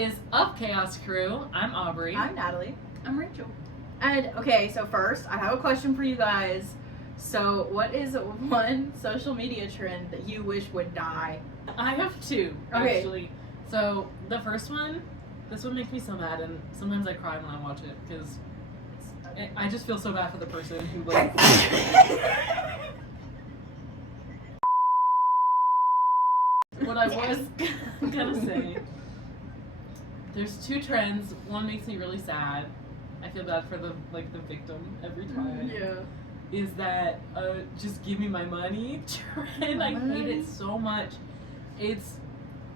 is up, Chaos Crew? I'm Aubrey. I'm Natalie. I'm Rachel. And okay, so first, I have a question for you guys. So, what is one social media trend that you wish would die? I have two, Okay. actually. So, the first one, this one makes me so mad, and sometimes I cry when I watch it, because I just feel so bad for the person who, like... What I was gonna say, there's two trends. One makes me really sad. I feel bad for the victim every time. Yeah. Is that just give me my money trend. I hate it so much. It's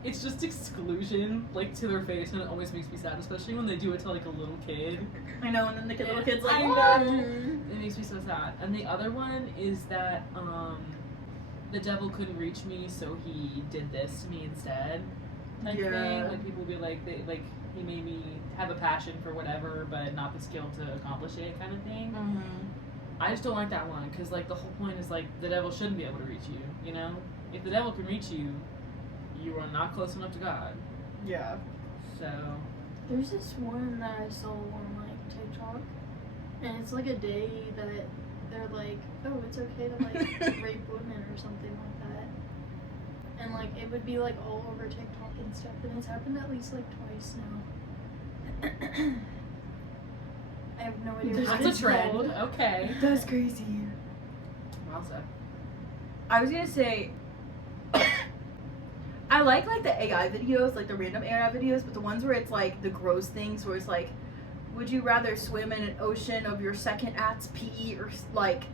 just exclusion, like, to their face, and it always makes me sad, especially when they do it to, like, a little kid. I know, and then the little kid's like, I "What?" know. It makes me so sad. And the other one is that the devil couldn't reach me, so he did this to me instead. Like, Yeah. thing. Like, people be like, he made me have a passion for whatever, but not the skill to accomplish it, kind of thing. Mm-hmm. I just don't like that one, because, like, the whole point is, like, the devil shouldn't be able to reach you, you know? If the devil can reach you, you are not close enough to God. Yeah. So, There's this one that I saw on like TikTok, and it's like a day that they're like, oh, it's okay to like rape women or something like that, and like it would be like all over TikTok and stuff, and it's happened at least like twice now. I have no idea what that's it's a trend. called. Okay. That's crazy. Wowza. I was gonna say, I like the AI videos, like the random AI videos, but the ones where it's like the gross things, where it's like, would you rather swim in an ocean of your second act's pee or like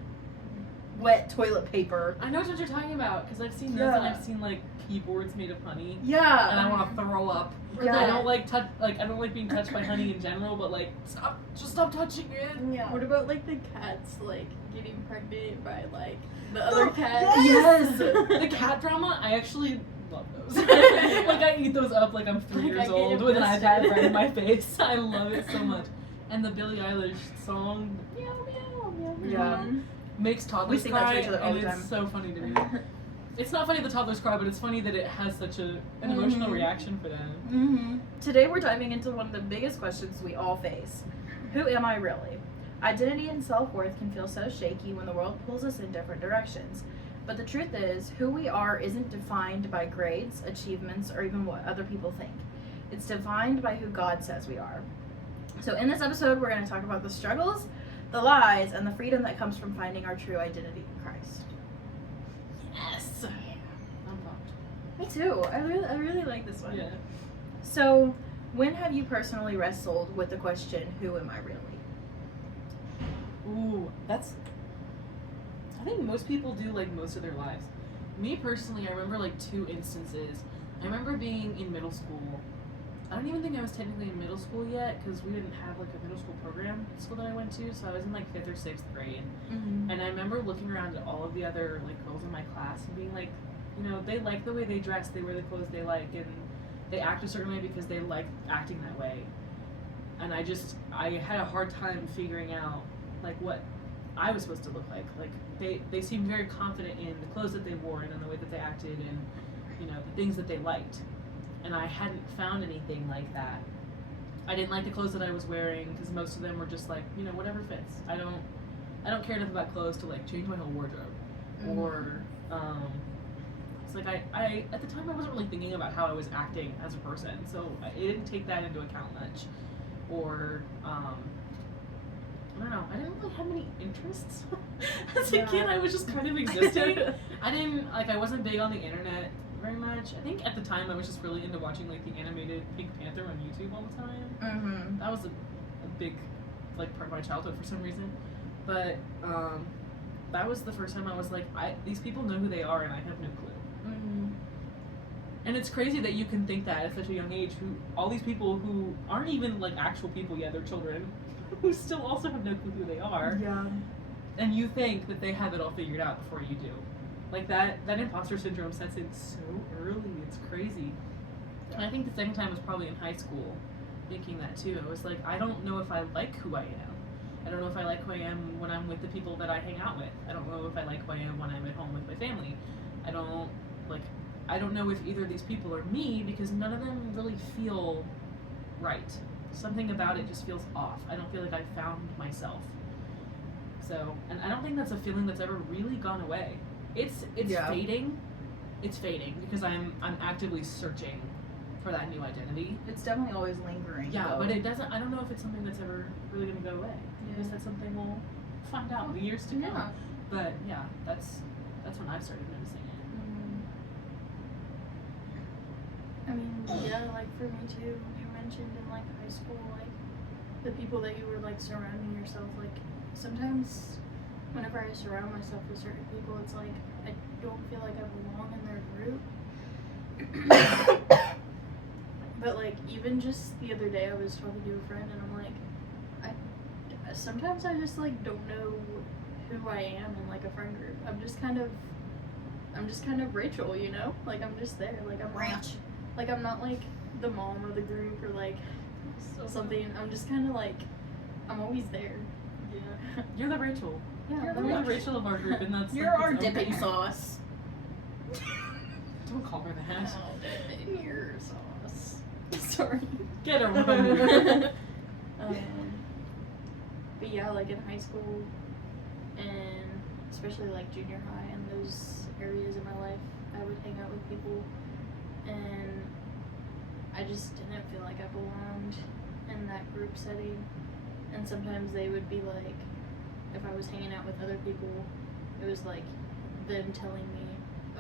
wet toilet paper? I know what you're talking about, because I've seen those, Yeah. and I've seen, like, keyboards made of honey, and Yeah. I want to throw up. Yeah. I don't like I don't like being touched by honey in general, but, like, just stop touching it. Yeah. What about like the cats like getting pregnant by like the other cat? Yes. The cat drama, I actually love those. Like, I eat those up like I'm 3 Like, years I get old with an invested. iPad right in my face. I love it so much. And the Billie Eilish song, meow meow meow meow, Yeah. makes We toddlers sing that cry, to each other all and the it's time. so funny to me. It's not funny the toddlers cry, but it's funny that it has such an emotional Mhm. reaction for them. Mm-hmm. Today we're diving into one of the biggest questions we all face. Who am I really? Identity and self-worth can feel so shaky when the world pulls us in different directions. But the truth is, who we are isn't defined by grades, achievements, or even what other people think. It's defined by who God says we are. So in this episode, we're going to talk about the struggles, the lies, and the freedom that comes from finding our true identity in Christ. Yes! I'm pumped. Me too. I really like this one. Yeah. So, when have you personally wrestled with the question, who am I really? Ooh, that's... I think most people do, like, most of their lives. Me, personally, I remember, like, 2 instances. I remember being in middle school. I don't even think I was technically in middle school yet, because we didn't have, like, a middle school program at the school that I went to, so I was in, like, 5th or 6th grade. Mm-hmm. And I remember looking around at all of the other, like, girls in my class and being like, you know, they like the way they dress, they wear the clothes they like, and they act a certain way because they like acting that way. And I had a hard time figuring out, like, what I was supposed to look like. Like, they seemed very confident in the clothes that they wore and in the way that they acted and, you know, the things that they liked. And I hadn't found anything like that. I didn't like the clothes that I was wearing because most of them were just like, you know, whatever fits. I don't care enough about clothes to, like, change my whole wardrobe. Mhm. Or, it's like I at the time I wasn't really thinking about how I was acting as a person, so it didn't take that into account much. Or, I don't know, I didn't really have many interests. As a Yeah. kid, I was just kind of existing. I wasn't big on the internet very much. I think at the time I was just really into watching, like, the animated Pink Panther on YouTube all the time. Mm-hmm. That was a big, like, part of my childhood for some reason. But that was the first time I was like, these people know who they are and I have no clue. Mm-hmm. And it's crazy that you can think that at such a young age, all these people who aren't even, like, actual people yet, they're children, who still also have no clue who they are. Yeah. And you think that they have it all figured out before you do. Like, that imposter syndrome sets in so early, it's crazy. And I think the second time was probably in high school, thinking that too. I was like, I don't know if I like who I am. I don't know if I like who I am when I'm with the people that I hang out with. I don't know if I like who I am when I'm at home with my family. I don't know if either of these people are me, because none of them really feel right. Something about it just feels off. I don't feel like I found myself. So, and I don't think that's a feeling that's ever really gone away. It's Yeah. fading. It's fading because I'm actively searching for that new identity. It's definitely always lingering. Yeah, though. but it doesn't. I don't know if it's something that's ever really gonna go away. I guess that's something we'll find out in the years to come. Yeah. But yeah, that's when I started noticing it. I mean, yeah, like for me too. You mentioned in like high school, like the people that you were like surrounding yourself. Like sometimes, whenever I surround myself with certain people, it's like I don't feel like I belong in their group. But like even just the other day, I was talking to a friend, and I'm like, sometimes I just like don't know who I am in like a friend group. I'm just kind of Rachel, you know? Like I'm just there. Like I'm not, like I'm not like the mom of the group or like something. I'm just kind of like I'm always there. Yeah, you're the Rachel. Yeah, You're I'm the like- Rachel of our group, and that's You're like, our it's okay. dipping sauce. Don't call her that. In your sauce. Sorry. Get her woman. But yeah, like in high school and especially like junior high and those areas in my life, I would hang out with people and I just didn't feel like I belonged in that group setting. And sometimes they would be like, if I was hanging out with other people, it was like them telling me,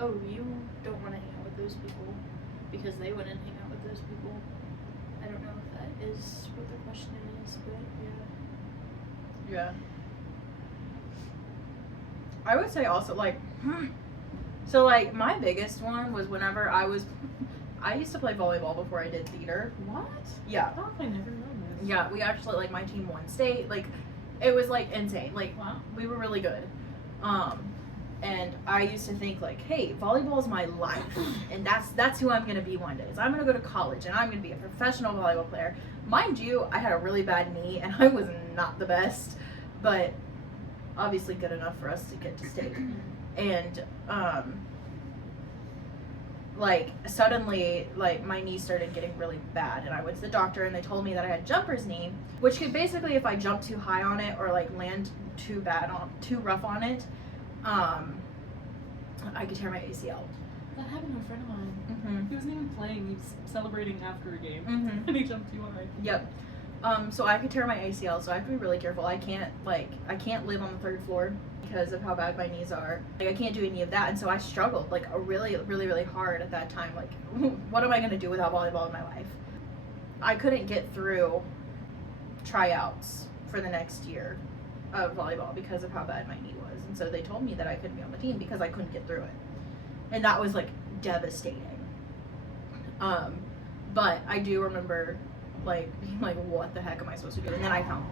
oh, you don't want to hang out with those people because they wouldn't hang out with those people. I don't know if that is what the question is, but yeah. Yeah. I would say also like, so like my biggest one was whenever I used to play volleyball before I did theater. What? Yeah. Oh, I never known this. Yeah, we actually like my team won state. Like, it was like insane. Like, Wow. we were really good. And I used to think like, hey, volleyball is my life, and that's who I'm gonna be one day. Is I'm gonna go to college and I'm gonna be a professional volleyball player. Mind you, I had a really bad knee and I was not the best, but obviously good enough for us to get to state. And like suddenly like my knee started getting really bad and I went to the doctor and they told me that I had jumper's knee, which could basically, if I jump too high on it or like land too rough on it, I could tear my ACL. That happened to a friend of mine. Mm-hmm. He wasn't even playing. He was celebrating after a game, Mm-hmm. and he jumped too high. Yep. So I could tear my ACL, so I have to be really careful. I can't live on the third floor because of how bad my knees are. Like I can't do any of that, and so I struggled like really, really, really hard at that time. Like, what am I gonna do without volleyball in my life? I couldn't get through tryouts for the next year of volleyball because of how bad my knee was, and so they told me that I couldn't be on the team because I couldn't get through it, and that was like devastating. But I do remember like being like, what the heck am I supposed to do? And then I found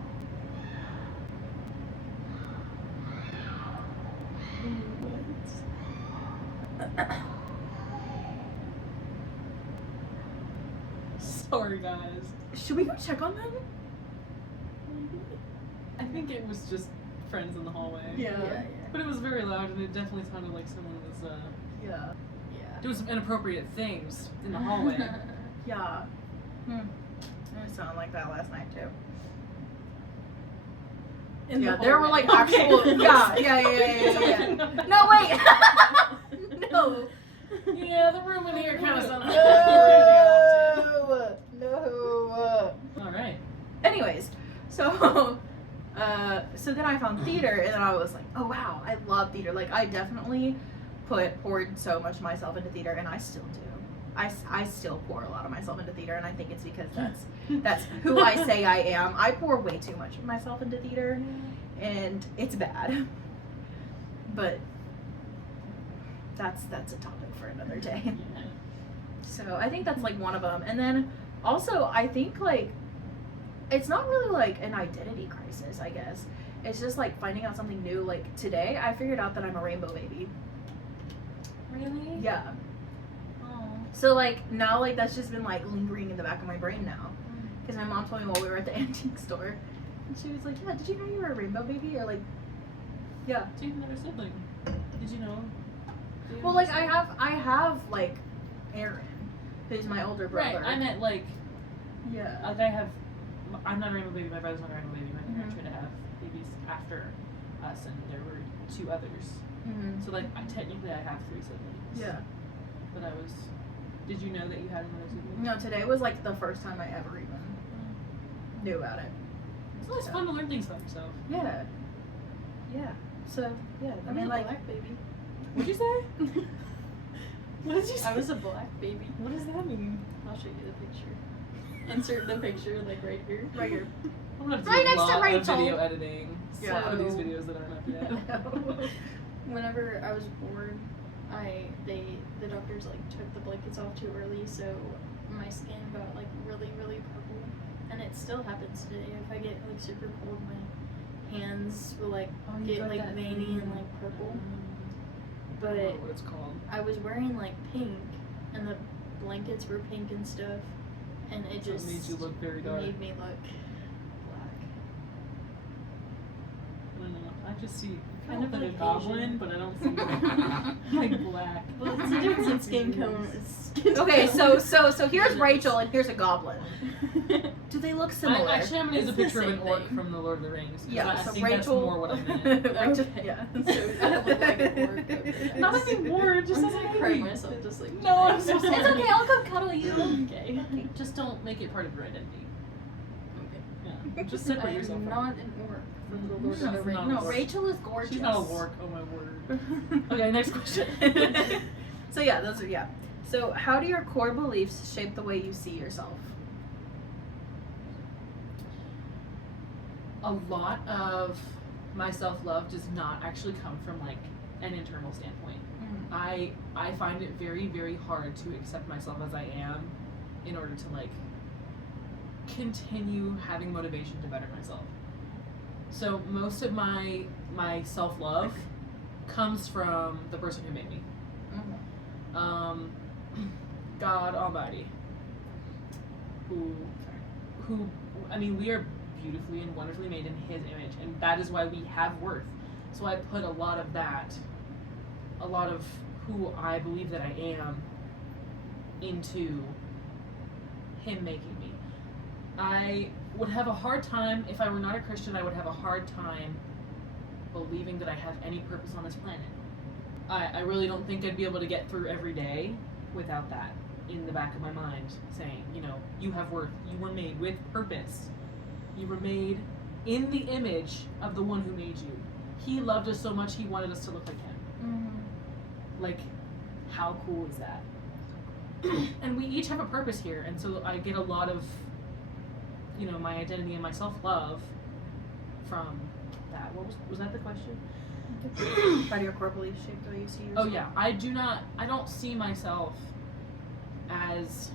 Sorry, guys. Should we go check on them? I think it was just friends in the hallway. Yeah. But it was very loud, and it definitely sounded like someone was Yeah. doing some inappropriate things in the hallway. Yeah. It sounded like that last night too. In Yeah, the there were hallway. like actual. Okay. Yeah. No, wait. No. Yeah, the room in here kind of sounds like that. No. All right. Anyways, so then I found theater, and then I was like, oh wow, I love theater. Like I definitely poured so much of myself into theater, and I still do. I still pour a lot of myself into theater, and I think it's because that's who I say I am. I pour way too much of myself into theater, and it's bad. But that's a topic for another day. Yeah. So I think that's like one of them. And then also I think like it's not really like an identity crisis, I guess. It's just like finding out something new. Like today I figured out that I'm a rainbow baby. Really? Yeah. Oh. So like now like that's just been like lingering in the back of my brain now. Because my mom told me while we were at the antique store. And she was like, yeah, did you know you were a rainbow baby? Or like, yeah. Do you have another sibling? Did you know? Do you Well, have like a I have like Aaron, who's my older brother. Right. I meant like Yeah. Like I'm not a rainbow baby. My brother's not a rainbow baby. My parents tried to have babies after us, and there were 2 others. Mm-hmm. So like technically I have 3 siblings. Yeah. But I was. Did you know that you had another sibling? No, today was like the first time I ever even knew about it. It's always fun to learn things about yourself. Yeah. Yeah. So yeah, I I mean was a like. black baby. What'd you say? What did you say? I was a black baby. What does that mean? I'll show you the picture. Insert the picture like right here. Right here. I'm gonna do Right a next to lot of Rachel. video editing Yeah. for these videos that aren't up yet. Whenever I was born, the doctors like took the blankets off too early, so my skin got like really purple, and it still happens today. If I get like super cold, my hands will like Oh, you get got like that veiny thing. and like purple. I But don't know what it's called. I was wearing like pink, and the blankets were pink and stuff, and it So it just made you look very dark. made me look black. I don't know. I just see Kind of like a like goblin, Asian. but I don't see like black. Well, it's a difference in skin tone. Skin Okay, tone. so here's Rachel and here's a goblin. Do they look similar? Actually, I'm gonna use a It's the picture of an same orc thing. from the Lord of the Rings. 'Cause Yeah, I so think Rachel. that's more what I meant. Rachel, Okay. yeah. So I look like an orc over there. Not anymore, just I'm as a gonna cry baby. myself just like No, I'm so It's sorry. okay, I'll come cuddle you. Okay. Just don't make it part of your identity. Okay. Yeah. Just separate I'm yourself from not it. an orc from the Lord She's of the not Rings. a No, orc. Rachel is gorgeous. She's not a work. Oh my word. Okay, next question. So yeah, those are So how do your core beliefs shape the way you see yourself? A lot of my self-love does not actually come from like an internal standpoint. I find it very hard to accept myself as I am in order to like continue having motivation to better myself. So most of my self-love comes from the person who made me. God Almighty, who I mean, we are beautifully and wonderfully made in His image, and that is why we have worth. So I put a lot of that, a lot of who I believe that I am, into Him making me. I would have a hard time, if I were not a Christian, I would have a hard time believing that I have any purpose on this planet. I really don't think I'd be able to get through every day without that in the back of my mind saying, you know, you have worth, you were made with purpose. You were made in the image of the one who made you. He loved us so much, He wanted us to look like Him. Like, how cool is that? And we each have a purpose here, and so I get a lot of, you know, my identity and my self-love from that. What was that the question? How do your core beliefs shape the way you see Oh yourself? yeah, I don't see myself as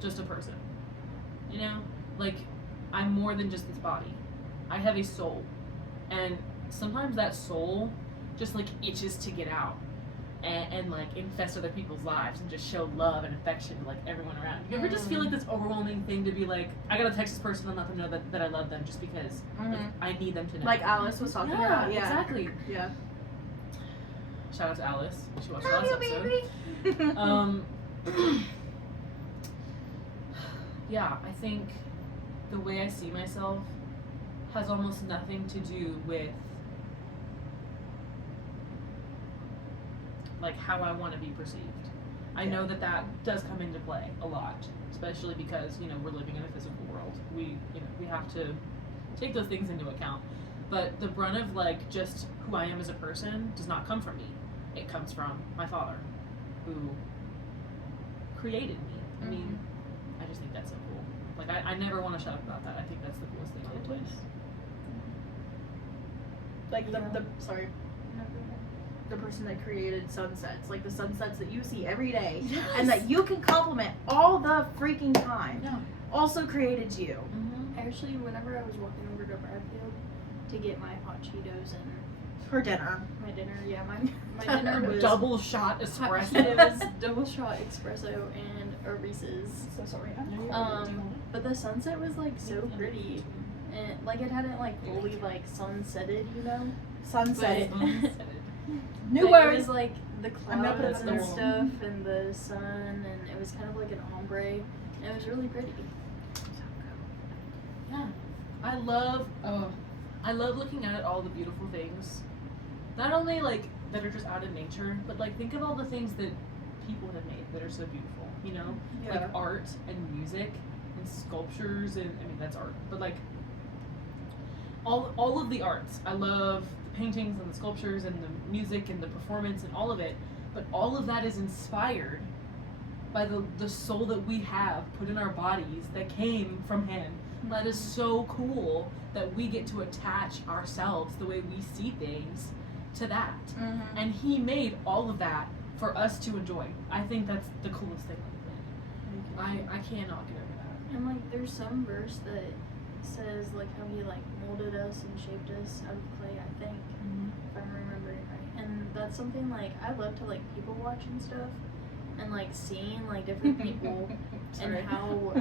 just a person. You know? Like, I'm more than just this body. I have a soul. And sometimes that soul just like itches to get out and like infest other people's lives and just show love and affection to like everyone around. You ever just feel like this overwhelming thing to be like, I gotta text this person and let them know that I love them just because like, I need them to know. Like Alice was talking about. Yeah. Exactly. Yeah. Shout out to Alice. She watched the Love last you, episode. baby. Yeah, I think the way I see myself has almost nothing to do with like how I want to be perceived. I know that does come into play a lot, especially because, you know, we're living in a physical world. We have to take those things into account. But the brunt of like just who I am as a person does not come from me. It comes from my father, who created me. I mean, I just think that's so cool. Like, I never want to shut up about that. I think that's the coolest thing on the planet. Like Yeah. the sorry, the person that created sunsets, like the sunsets that you see every day, and that you can compliment all the freaking time, Yeah. also created you. Mm-hmm. Actually, whenever I was walking over to Bradfield to get my hot Cheetos and For dinner. my dinner, my dinner was Double shot it espresso. was double shot espresso and a Reese's. So sorry. But the sunset was like so pretty, and like it hadn't like fully like sunsetted, you know. Sunset. But- New but it word. was like the I'm gonna put it clouds in the and wall. stuff and the sun, and it was kind of like an ombre, and it was really pretty. Yeah. I love looking at all the beautiful things. Not only like that are just out in nature, but like think of all the things that people have made that are so beautiful, you know? Like art and music and sculptures and I mean that's art. But like all of the arts. I love the paintings and the sculptures and the music and the performance and all of it. But all of that is inspired by the soul that we have put in our bodies that came from him. That is so cool that we get to attach ourselves the way we see things to that. Mm-hmm. And he made all of that for us to enjoy. I think that's the coolest thing that he did. I cannot get over that. And like there's some verse that says like how he like molded us and shaped us out of clay, I think, if I'm remembering right. And that's something like I love to like people watch and stuff and like seeing like different people and how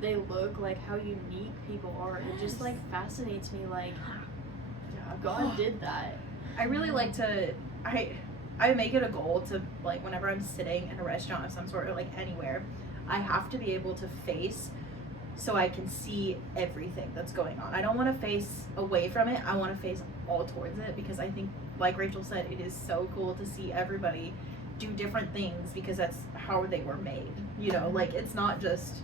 they look, like how unique people are. It just like fascinates me, like God did that. I really like to I make it a goal to like whenever I'm sitting in a restaurant of some sort or like anywhere, I have to be able to face so I can see everything that's going on. I don't want to face away from it. I want to face all towards it because I think, like Rachel said, it is so cool to see everybody do different things because that's how they were made. You know, like it's not just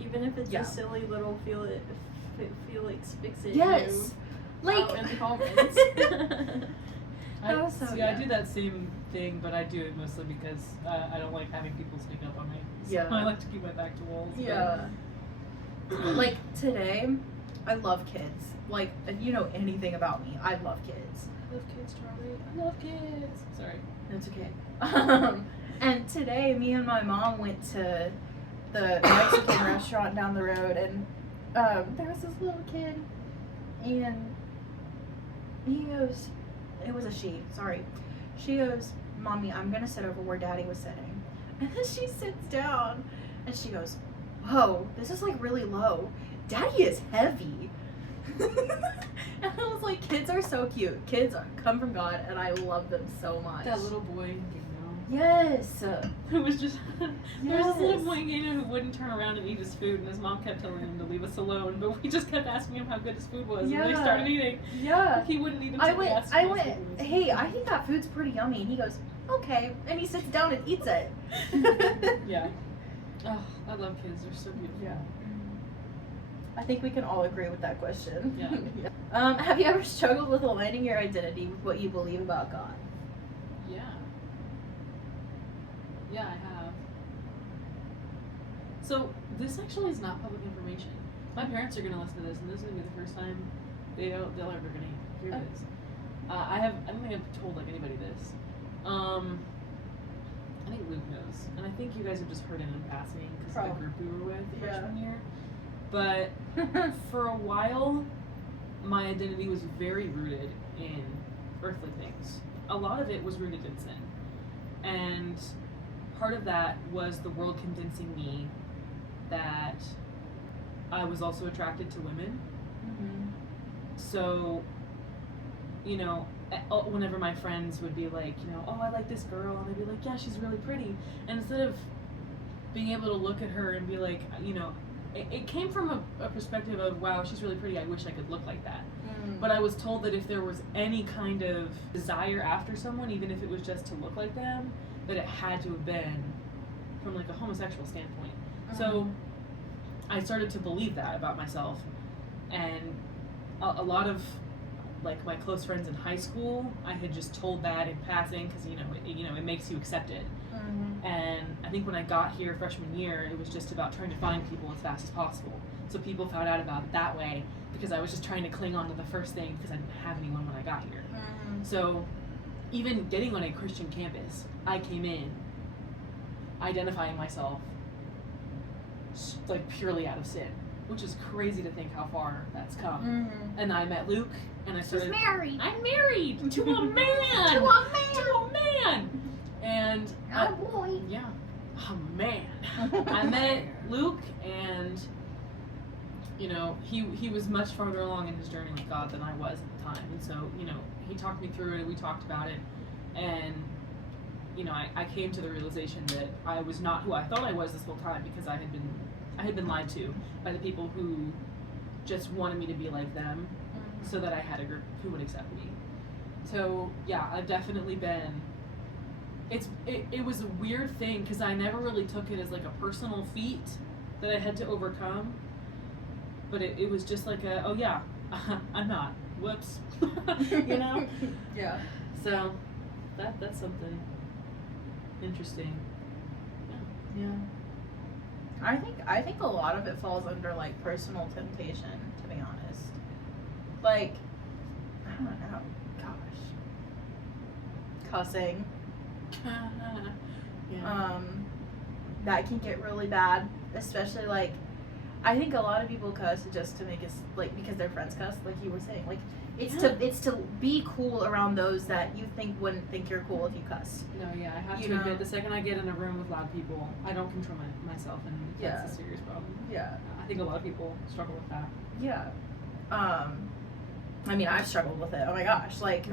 Even if it's Yeah. a silly little Felix Fix-It yes, move like out in the comments. That was so I good. do that same thing, but I do it mostly because I don't like having people sneak up on me. So Yeah. I like to keep my back to walls. but- yeah. Like today, I love kids. Like if you know anything about me, I love kids. I love kids, Charlie. I love kids. Sorry. That's okay. And today, me and my mom went to the Mexican restaurant down the road, and there was this little kid, and he goes, it was a she, sorry. She goes, Mommy, I'm gonna sit over where Daddy was sitting. And then she sits down, and she goes, whoa, this is like really low. Daddy is heavy. And I was like, kids are so cute. Kids come from God, and I love them so much. That little boy, you Yes. know, who was just there was this little Yes. boy, you know, who wouldn't turn around and eat his food, and his mom kept telling him to leave us alone, but we just kept asking him how good his food was, and then he Yeah. started eating. Yeah. He wouldn't eat until I we went, asked him how his hey, food was. I think that food's pretty yummy. And he goes, okay. And he sits down and eats it. Yeah. Oh, I love kids. They're so beautiful. Yeah. I think we can all agree with that question. Yeah. Have you ever struggled with aligning your identity with what you believe about God? Yeah. Yeah, I have. So this actually is not public information. My parents are gonna listen to this, and this is gonna be the first time they'll ever gonna hear this. I don't think I've told like anybody this. I think Luke knows, and I think you guys have just heard it in passing because of the Probably. group we were with Yeah. freshman year. But for a while, my identity was very rooted in earthly things. A lot of it was rooted in sin. And part of that was the world convincing me that I was also attracted to women. So, you know, whenever my friends would be like, you know, oh, I like this girl, and I'd be like, yeah, she's really pretty. And instead of being able to look at her and be like, you know, it came from a perspective of, wow, she's really pretty, I wish I could look like that. But I was told that if there was any kind of desire after someone, even if it was just to look like them, that it had to have been from like a homosexual standpoint. So I started to believe that about myself, and a lot of like my close friends in high school, I had just told that in passing because it makes you accepted. And I think when I got here freshman year, it was just about trying to find people as fast as possible. So people found out about it that way because I was just trying to cling on to the first thing because I didn't have anyone when I got here. So even getting on a Christian campus, I came in identifying myself like purely out of sin, which is crazy to think how far that's come. And I met Luke, and I started. married. I'm married to a man. To a man. To a man. And Not a boy. yeah, a man. I met Luke, and you know, he was much farther along in his journey with God than I was at the time, and so you know, he talked me through it. We talked about it, and you know, I came to the realization that I was not who I thought I was this whole time because I had been lied to by the people who just wanted me to be like them, so that I had a group who would accept me. So yeah, I've definitely been. It was a weird thing because I never really took it as like a personal feat that I had to overcome, but it was just like a, oh yeah, I'm not. Whoops, you know. Yeah. So that's something interesting. Yeah. I think a lot of it falls under like personal temptation, to be honest. Like, I don't know. Gosh. Cussing. Yeah. That can get really bad, especially like I think a lot of people cuss just to make us like because their friends cuss, like you were saying. Like it's to be cool around those that you think wouldn't think you're cool if you cussed. No, yeah, I have You to know? admit, the second I get in a room with loud people, I don't control myself, and that's Yeah. a serious problem. Yeah. I think a lot of people struggle with that. Yeah. I mean, I've struggled with it. Oh my gosh. Like,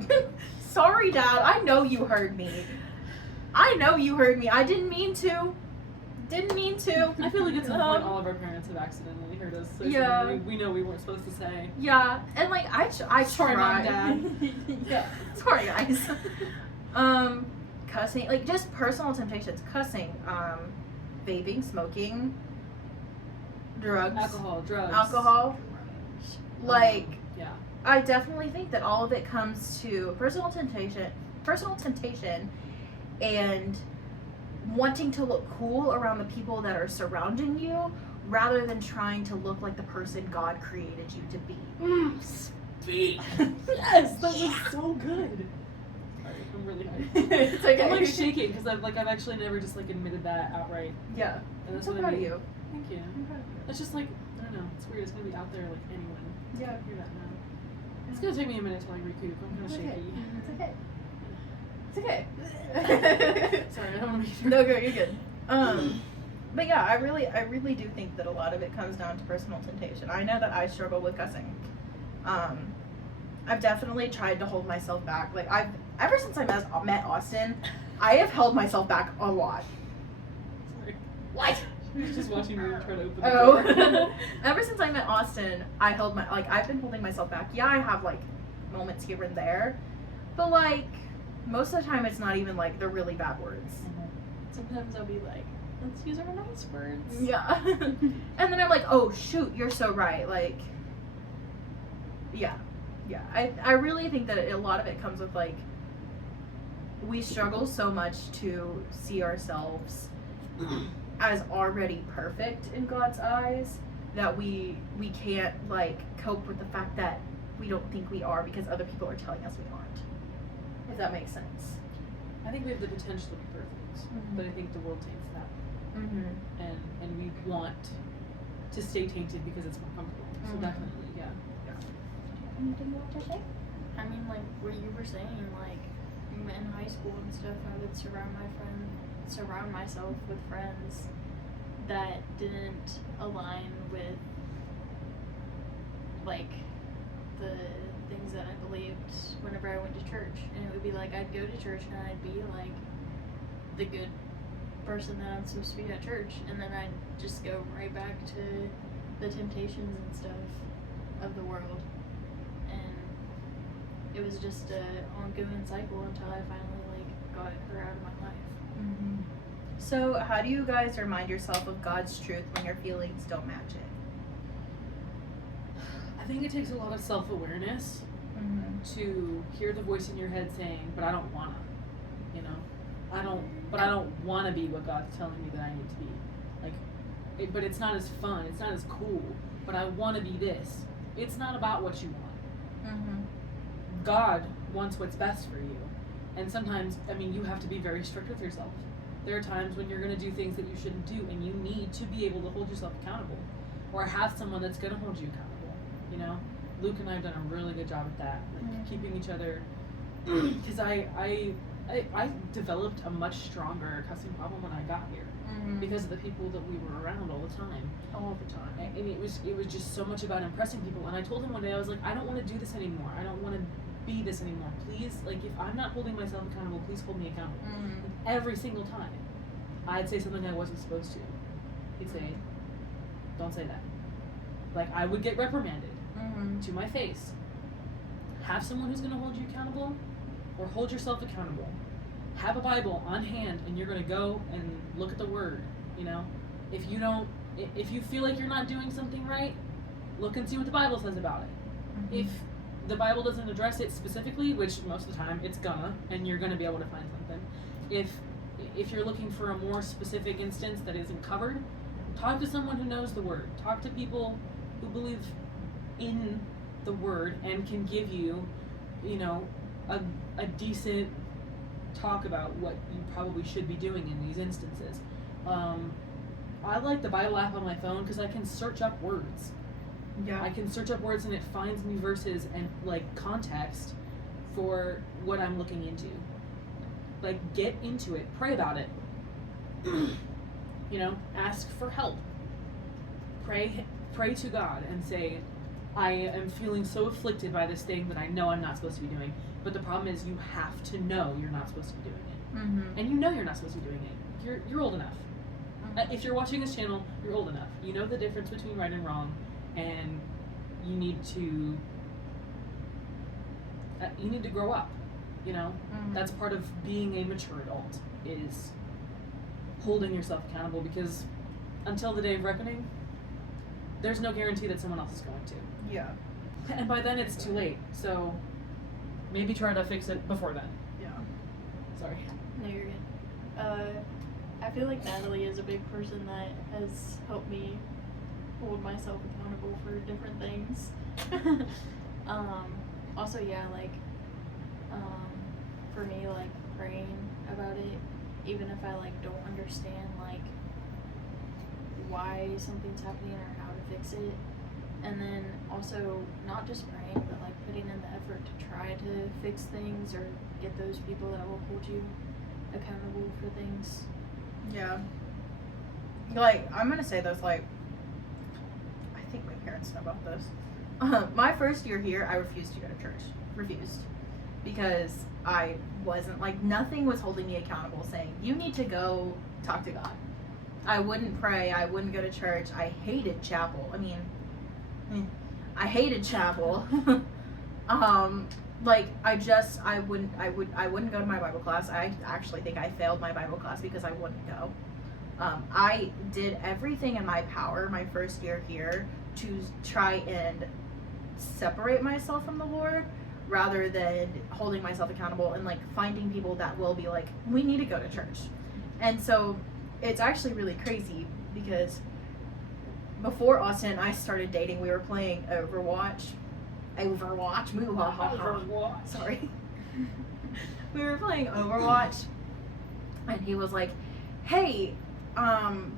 sorry, Dad. I know you heard me. I didn't mean to. I feel like at some point all of our parents have accidentally heard us say Yeah. something we know we weren't supposed to say. Yeah. And, like, I Sorry, try. Mom, Dad. Yeah. Sorry, guys. Cussing. Like, just personal temptations. Cussing. Vaping, smoking. Drugs. Drugs. Alcohol. Like... Yeah. I definitely think that all of it comes to personal temptation, and wanting to look cool around the people that are surrounding you, rather than trying to look like the person God created you to be. Speak. Yes, that was so good. Sorry, I'm really hyped. It's okay. I'm like shaking because I've actually never just like admitted that outright. Yeah. And that's I'm what proud I of mean. you. Thank you. It's just like, I don't know, it's weird. It's gonna be out there like anyone. Yeah. Hear that now. It's gonna take me a minute to like recoup. I'm kind of shaky. It's okay. Sorry, I don't want to be. No, good. You're good. But yeah, I really do think that a lot of it comes down to personal temptation. I know that I struggle with cussing. I've definitely tried to hold myself back. Like ever since I met Austin, I have held myself back a lot. Sorry. What? She was just watching me try to open the door. Oh. Ever since I met Austin, I've been holding myself back. Yeah, I have like moments here and there, but like most of the time it's not even like the really bad words. Sometimes I'll be like, let's use our nice words. Yeah. And then I'm like, oh shoot, you're so right. Like, yeah. I really think that a lot of it comes with like, we struggle so much to see ourselves as already perfect in God's eyes that we can't like cope with the fact that we don't think we are because other people are telling us we aren't. If that makes sense. I think we have the potential to be perfect, but I think the world taints that, and we want to stay tainted because it's more comfortable. So definitely, yeah. Anything you want to say? I mean, like what you were saying, like in high school and stuff, I would surround myself with friends that didn't align with like the things that I believed whenever I went to church. And it would be like I'd go to church and I'd be like the good person that I'm supposed to be at church, and then I'd just go right back to the temptations and stuff of the world. And it was just a ongoing cycle until I finally like got her out of my life. So how do you guys remind yourself of God's truth when your feelings don't match it? I think it takes a lot of self-awareness to hear the voice in your head saying, but I don't wanna, you know? I don't wanna be what God's telling me that I need to be. Like, but it's not as fun, it's not as cool, but I wanna be this. It's not about what you want. God wants what's best for you. And sometimes, I mean, you have to be very strict with yourself. There are times when you're gonna do things that you shouldn't do, and you need to be able to hold yourself accountable. Or have someone that's gonna hold you accountable, you know? Luke and I have done a really good job at that, like keeping each other, because I developed a much stronger cussing problem when I got here because of the people that we were around all the time. And it was just so much about impressing people. And I told him one day, I was like, I don't want to do this anymore. I don't want to be this anymore. Please, like, if I'm not holding myself accountable, please hold me accountable. Every single time I'd say something I wasn't supposed to, he'd say, don't say that. Like, I would get reprimanded Mm-hmm. to my face. Have someone who's going to hold you accountable, or hold yourself accountable. Have a Bible on hand, and you're going to go and look at the Word. You know, if you feel like you're not doing something right, look and see what the Bible says about it. Mm-hmm. If the Bible doesn't address it specifically, which most of the time it's gonna, and you're gonna be able to find something. If you're looking for a more specific instance that isn't covered, talk to someone who knows the Word. Talk to people who believe in the Word and can give you, you know, a decent talk about what you probably should be doing in these instances. I like the Bible app on my phone because I can search up words. Yeah. I can search up words and it finds me verses and like context for what I'm looking into. Like, get into it, pray about it. You know, ask for help. Pray to God and say, I am feeling so afflicted by this thing that I know I'm not supposed to be doing. But the problem is, you have to know you're not supposed to be doing it, Mm-hmm. and you know you're not supposed to be doing it. You're old enough. If you're watching this channel, you're old enough. You know the difference between right and wrong, and you need to grow up. You know, Mm-hmm. that's part of being a mature adult, is holding yourself accountable, because until the day of reckoning, there's no guarantee that someone else is going to. Yeah. And by then it's too late. So maybe try to fix it before then. Yeah. Sorry. No, you're good. I feel like Natalie is a big person that has helped me hold myself accountable for different things. Also, yeah, like, for me, like, praying about it, even if I, like, don't understand, like, why something's happening or how to fix it. And then also, not just praying, but, like, putting in the effort to try to fix things or get those people that will hold you accountable for things. Yeah. Like, I'm gonna say this, like, I think my parents know about this. My first year here, I refused to go to church. Refused. Because I wasn't, like, nothing was holding me accountable, saying, you need to go talk to God. I wouldn't pray. I wouldn't go to church. I hated chapel. I mean, I hated chapel. Like, I wouldn't go to my Bible class. I actually think I failed my Bible class because I wouldn't go. I did everything in my power my first year here to try and separate myself from the Lord, rather than holding myself accountable and, like, finding people that will be like, we need to go to church. And so it's actually really crazy because before Austin and I started dating, we were playing Overwatch. Sorry. We were playing Overwatch, and he was like, hey,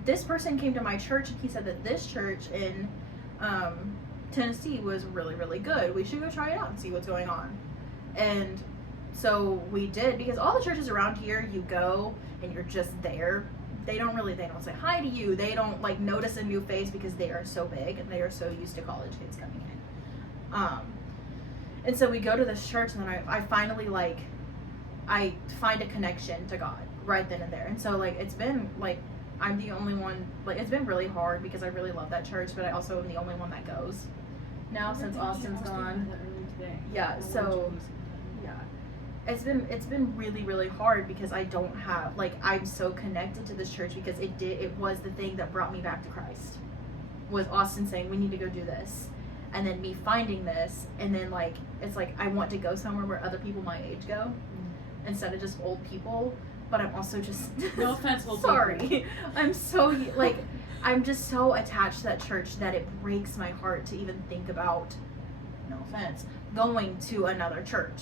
this person came to my church, and he said that this church in Tennessee was really, really good. We should go try it out and see what's going on. And so we did, because all the churches around here, you go and you're just there. They don't say hi to you. They don't, like, notice a new face because they are so big and they are so used to college kids coming in. And so we go to this church, and then I finally, like, I find a connection to God right then and there. And so, like, it's been, like, I'm the only one, like, it's been really hard because I really love that church, but I also am the only one that goes now since Austin's gone. Yeah, so, yeah. It's been really, really hard because I don't have, like, I'm so connected to this church because it was the thing that brought me back to Christ. Was Austin saying, we need to go do this. And then me finding this, and then, like, it's like I want to go somewhere where other people my age go, instead of just old people. But I'm also just No offense, old sorry. people. I'm so, like, I'm just so attached to that church that it breaks my heart to even think about, no offense, going to another church,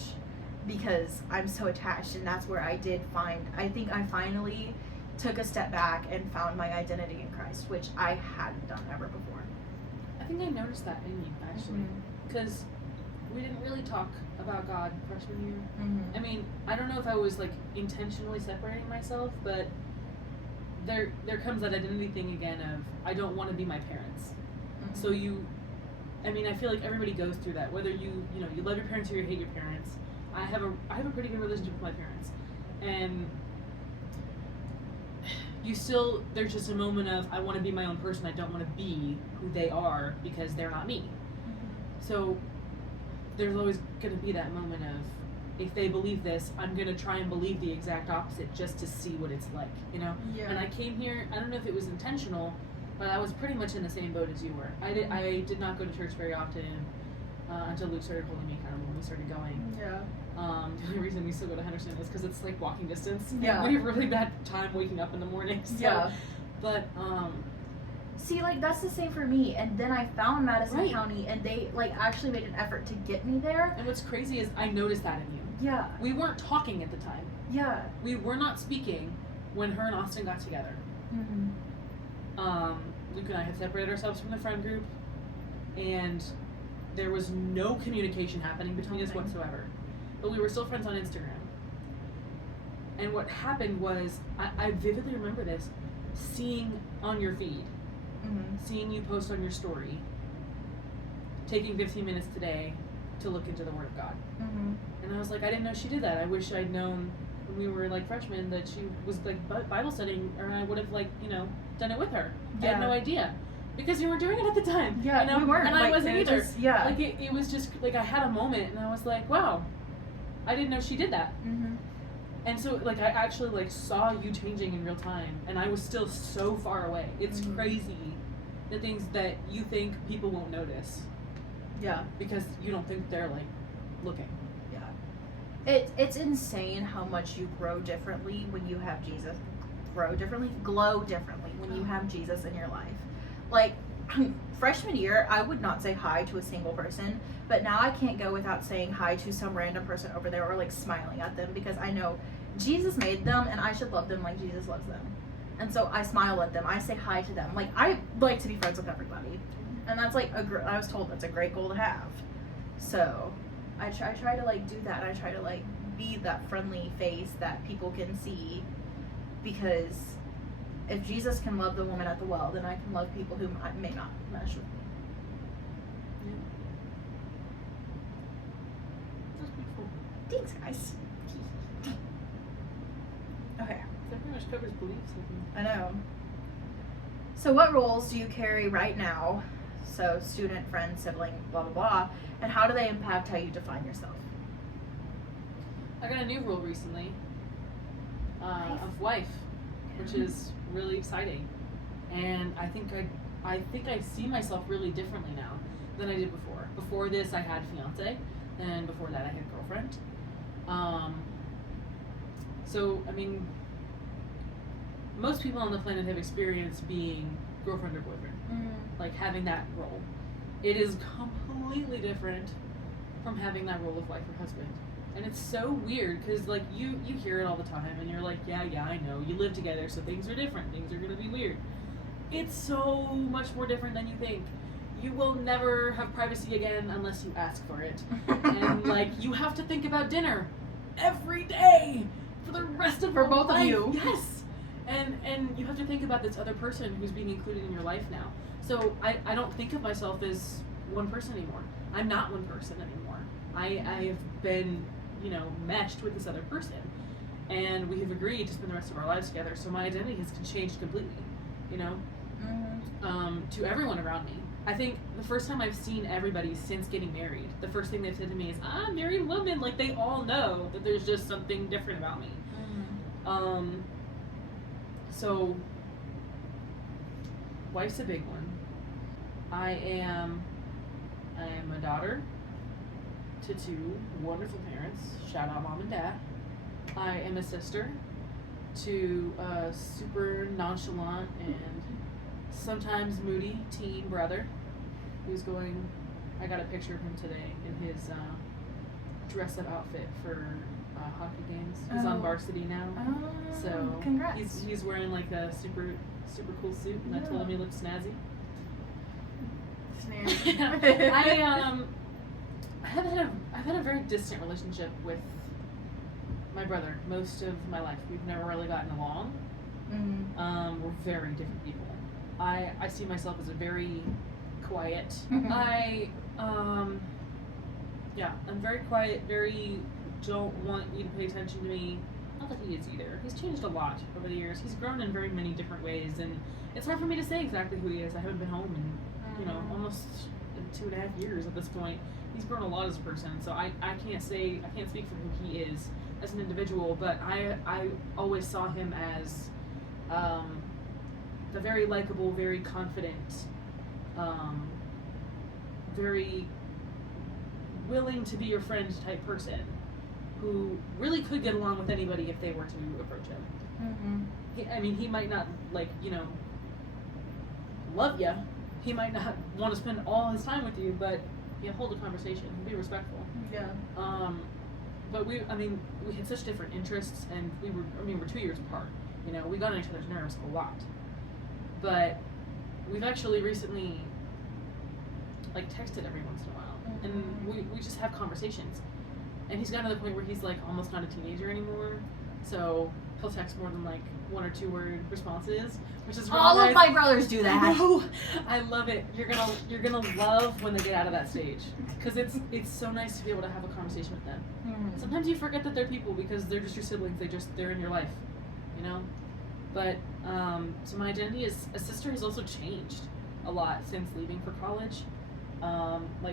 because I'm so attached. And that's where I think I finally took a step back and found my identity in Christ, which I hadn't done ever before. I think I noticed that in you, actually, because we didn't really talk about God freshman year. Mm-hmm. I mean, I don't know if I was, like, intentionally separating myself, but there comes that identity thing again of, I don't want to be my parents. Mm-hmm. So I feel like everybody goes through that, whether you love your parents or you hate your parents. I have a pretty good relationship with my parents, and you still, there's just a moment of, I want to be my own person. I don't want to be who they are because they're not me. So there's always going to be that moment of, if they believe this, I'm going to try and believe the exact opposite just to see what it's like, you know? Yeah. And I came here, I don't know if it was intentional, but I was pretty much in the same boat as you were. I did not go to church very often until Luke started holding me kind of when we started going. Yeah. The only reason we still go to Henderson is because it's like walking distance. Yeah. We have a really bad time waking up in the morning. So. Yeah. But, See, like, that's the same for me. And then I found Madison Right. County, and they, like, actually made an effort to get me there. and what's crazy is I noticed that in you. Yeah. We weren't talking at the time. Yeah. We were not speaking when her and Austin got together. Mm-hmm. Luke and I had separated ourselves from the friend group, and there was no communication happening between us Nothing. whatsoever. But we were still friends on Instagram. And what happened was, I vividly remember this, seeing on your feed, Mm-hmm. seeing you post on your story, taking 15 minutes today to look into the Word of God. Mm-hmm. And I was like, I didn't know she did that. I wish I'd known when we were like freshmen that she was like Bible studying, or I would have like, you know, done it with her. I Yeah. had no idea. Because you were doing it at the time. Yeah, you know? we weren't. And I like, wasn't it either. just- yeah. Like it was just like I had a moment and I was like, wow, I didn't know she did that. Mm-hmm. And so like I actually like saw you changing in real time, and I was still so far away. It's Mhm. crazy the things that you think people won't notice Yeah. because you don't think they're like looking. It's insane how much you grow differently when you have Jesus. Glow differently when you have Jesus in your life. Like, freshman year, I would not say hi to a single person, but now I can't go without saying hi to some random person over there or like smiling at them because I know Jesus made them and I should love them like Jesus loves them. And so I smile at them. I say hi to them. Like, I like to be friends with everybody. And that's like, I was told that's a great goal to have. So I try to like do that. I try to like be that friendly face that people can see, because if Jesus can love the woman at the well, then I can love people who I may not mesh with. That's pretty cool. Thanks, guys. Okay, That pretty much covers beliefs. I know. So what roles do you carry right now? So student, friend, sibling, blah blah blah, and how do they impact how you define yourself? I got a new role recently Wife. of wife, which is really exciting, and I think I see myself really differently now than I did before. Before this, I had fiance, and before that, I had girlfriend. So I mean, most people on the planet have experienced being girlfriend or boyfriend, like having that role. It is completely different from having that role of wife or husband. And it's so weird because like you hear it all the time and you're like, yeah, I know. You live together, so things are different. Things are going to be weird. It's so much more different than you think. You will never have privacy again unless you ask for it. And like you have to think about dinner every day for the rest of For your both of life. you. Yes. And you have to think about this other person who's being included in your life now. So I don't think of myself as one person anymore. I'm not one person anymore. I have been, you know, meshed with this other person, and we have agreed to spend the rest of our lives together. So my identity has changed completely, you know, to everyone around me. I think the first time I've seen everybody since getting married, the first thing they've said to me is, "I'm a married woman." Like they all know that there's just something different about me. So wife's a big one. I am a daughter to two wonderful parents. Shout out mom and dad. I am a sister to a super nonchalant and sometimes moody teen brother who's going. I got a picture of him today in his dress-up outfit for hockey games. He's on Oh. varsity now, so congrats. he's wearing like a super cool suit, and I told him he looked snazzy. I've had a very distant relationship with my brother most of my life. We've never really gotten along. We're very different people. I see myself as a very quiet. I'm very quiet, very don't want you to pay attention to me. Not not that he is either. He's changed a lot over the years. He's grown in very many different ways, and it's hard for me to say exactly who he is. I haven't been home in, almost 2.5 years at this point. He's grown a lot as a person, so I can't speak for who he is as an individual, but I always saw him as a very likable, very confident, very willing to be your friend type person who really could get along with anybody if they were to approach him. He might not, love you. He might not want to spend all his time with you, but hold a conversation, be respectful. Yeah. But we had such different interests, and we're 2 years apart. We got on each other's nerves a lot. But we've actually recently, texted every once in a while, and we just have conversations. And he's gotten to the point where he's almost not a teenager anymore, so he'll text more than 1 or 2 word responses, which is really All nice. of my brothers do that. No, I love it. You're gonna love when they get out of that stage, because it's so nice to be able to have a conversation with them. Sometimes you forget that they're people because they're just your siblings. They're in your life, But so my identity as a sister has also changed a lot since leaving for college.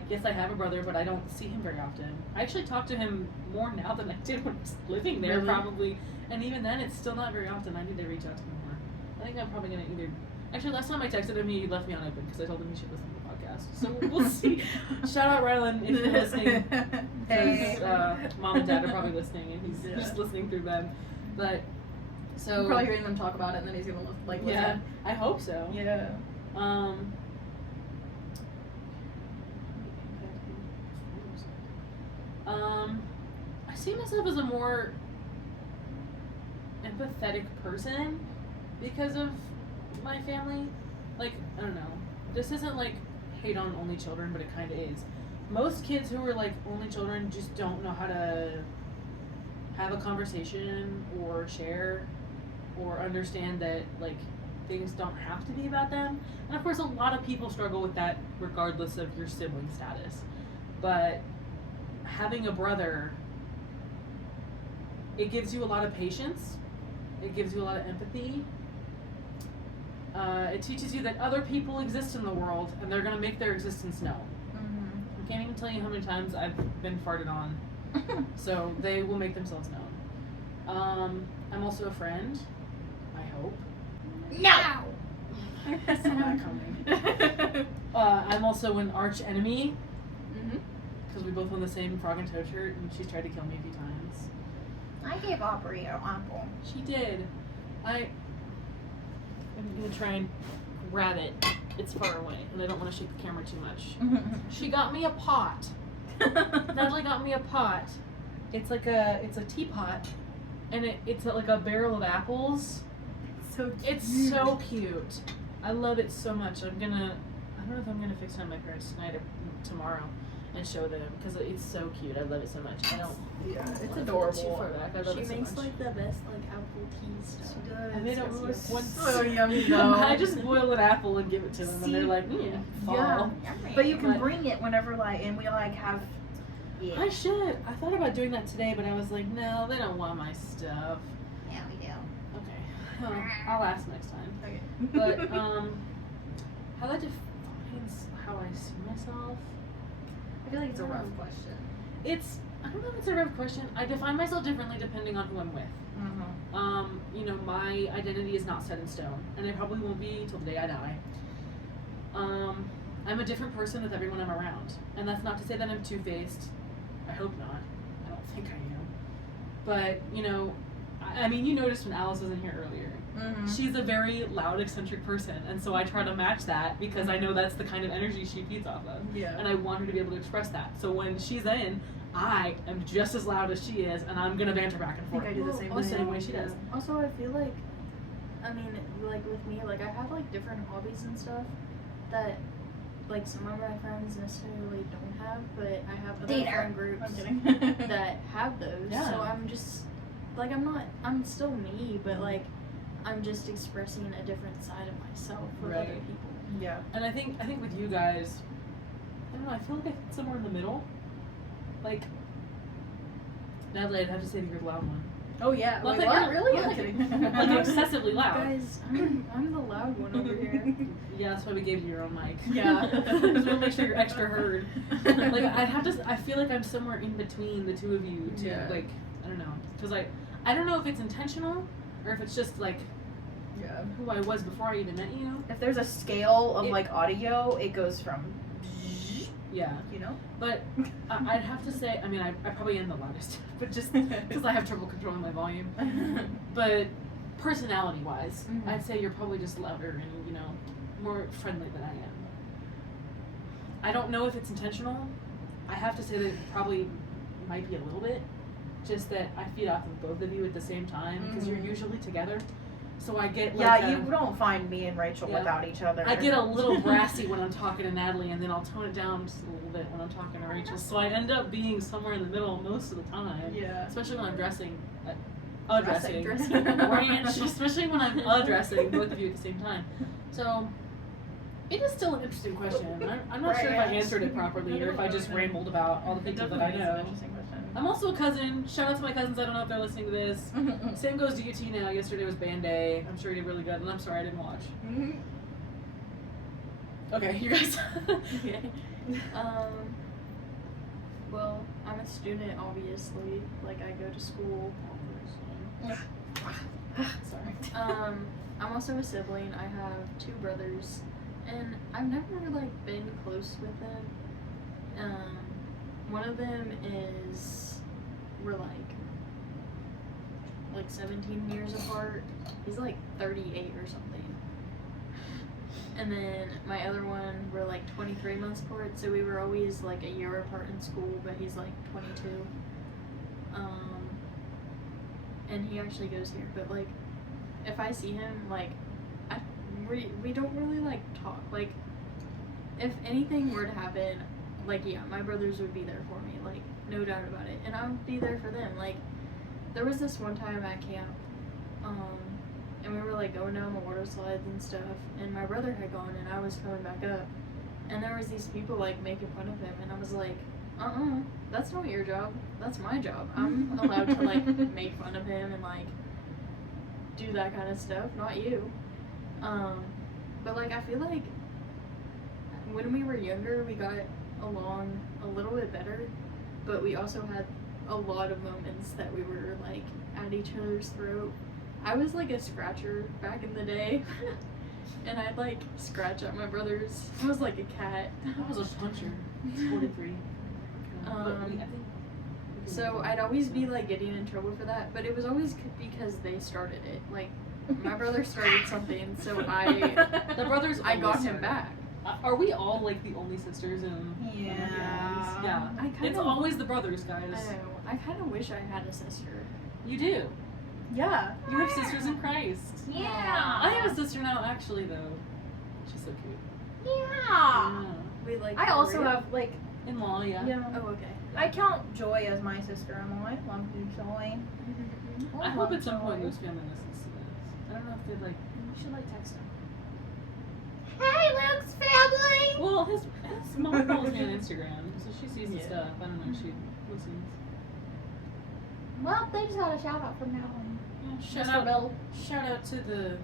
Yes, I have a brother, but I don't see him very often. I actually talk to him more now than I did when I was living there, Really? probably. And even then, it's still not very often. I need to reach out to him more. I think I'm probably gonna either. Actually, last time I texted him, he left me unopened because I told him he should listen to the podcast. So we'll see. Shout out Rylan if you're listening. Hey. His mom and dad are probably listening, and he's just listening through them. But so You're probably hearing them talk about it, and then he's gonna listen. yeah, I hope so. Yeah. I see myself as a more empathetic person because of my family. I don't know. This isn't hate on only children, but it kind of is. Most kids who are only children just don't know how to have a conversation or share or understand that things don't have to be about them. And of course, a lot of people struggle with that regardless of your sibling status. But having a brother, it gives you a lot of patience. It gives you a lot of empathy. It teaches you that other people exist in the world and they're going to make their existence known. I can't even tell you how many times I've been farted on. So they will make themselves known. I'm also a friend, I hope. No! I saw that coming. I'm also an arch enemy because we both own the same Frog and Toad shirt, and she's tried to kill me a few times. I gave Aubrey an apple. She did. I'm gonna try and grab it. It's far away, and I don't want to shake the camera too much. She got me a pot. Natalie got me a pot. It's a teapot, and it's like a barrel of apples. So cute. It's so cute. I love it so much. I don't know if I'm gonna fix it on my parents tonight or tomorrow and show them because it's so cute. I love it so much. I don't. Yeah, it's wanna put it adorable. Too far back. I love She it so makes much. the best apple tea stuff. She does. I made it It's once. so yummy though. I just boil an apple and give it to them, and they're like, fall. Yeah. But you can But- bring it whenever and we have it. I should. I thought about doing that today, but I was like, no, they don't want my stuff. Yeah, we do. Okay. Well, I'll ask next time. Okay. But how that defines how I see myself. I feel like it's a rough question. I don't know if it's a rough question. I define myself differently depending on who I'm with. My identity is not set in stone, and it probably won't be until the day I die. I'm a different person with everyone I'm around, and that's not to say that I'm two-faced. I hope not. I don't think I am. But you noticed when Alice was in here earlier. She's a very loud, eccentric person, and so I try to match that because I know that's the kind of energy she feeds off of. Yeah. And I want her to be able to express that. So when she's in, I am just as loud as she is, and I'm gonna banter back and I think forth. I do the same the way. same way she does. Also, I feel like, with me, I have different hobbies and stuff that some of my friends necessarily don't have, but I have other Dater. friend groups I'm kidding. that have those. Yeah. So I'm just I'm still me, but I'm just expressing a different side of myself with Right. other people. Yeah. And I think with you guys, I don't know. I feel like somewhere in the middle. Natalie, I'd have to say that you're the loud one. Oh yeah. Like, Wait, yeah, what? Really? like- I'm kidding. like excessively loud. Guys, I'm the loud one over here. Yeah, that's why we gave you your own mic. Yeah. Because we'll make sure you're extra heard. Like, I feel like I'm somewhere in between the two of you to, Yeah. like, I don't know. Because, I don't know if it's intentional or if it's just, like, Yeah. who I was before I even met you. If there's a scale of It- like audio, it goes from, Yeah. you know. But I'd have to say, I mean, I probably am the loudest, but just because I have trouble controlling my volume. But personality-wise, Mhm. I'd say you're probably just louder and, you know, more friendly than I am. I don't know if it's intentional. I have to say that it probably might be a little bit. Just that I feed off of both of you at the same time because you're Mhm. usually together. So I get like Yeah, you don't find me and Rachel Yeah. without each other. I get a little brassy when I'm talking to Natalie, and then I'll tone it down just a little bit when I'm talking to Rachel. So I end up being somewhere in the middle most of the time. Yeah. Especially when I'm dressing. Dressing. Ranch. Especially when I'm addressing both of you at the same time. So it is still an interesting question. I'm not sure if I Right. answered it properly or if I just rambled about all the people that I know. I'm also a cousin. Shout out to my cousins. I don't know if they're listening to this. Same goes to UT now. Yesterday was band day. I'm sure you did really good, and I'm sorry I didn't watch. Okay, you guys. Okay. Well, I'm a student, obviously. Like, I go to school. Sorry. I'm also a sibling. I have 2 brothers, and I've never like been close with them. One of them is we're like 17 years apart. He's like 38 or something. And then my other one, we're like 23 months apart, so we were always like a year apart in school, but he's like 22. And he actually goes here, but like, if I see him, like, we don't really like talk. Like, if anything were to happen, like, yeah, my brothers would be there for me, like, no doubt about it, and I would be there for them. Like, there was this one time at camp, and we were like going down the water slides and stuff, and my brother had gone and I was coming back up, and there was these people like making fun of him, and I was like, that's not your job, that's my job. I'm allowed to like make fun of him and like do that kind of stuff, not you. But like, I feel like when we were younger we got along a little bit better, but we also had a lot of moments that we were like at each other's throat. I was like a scratcher back in the day, and I'd like scratch at my brothers. I was like a cat. I was a puncher. 43. So I'd always be like getting in trouble for that, but it was always because they started it. Like, my brother started something, so The brothers I got always him started. back. Are we all like the only sisters in? Yeah. Yeah. I kind It's of always the brothers, guys. I know. I kind of wish I had a sister. You do. Yeah. You have sisters in Christ. Yeah. I have a sister now, actually, though. She's so cute. Yeah. We like. I also Korea. have like In-law, yeah. Oh, okay. I count Joy as my sister-in-law. I love you, Joy. I hope at some point Joy. Luke's family listens to this. I don't know if they'd like. You should like text him. Hey, Luke's family. Well, his mom follows me on Instagram, so she sees the Yeah. stuff. I don't know if she listens. Well, they just got a shout out from now on. Shout Mr. out, Bill. shout out to the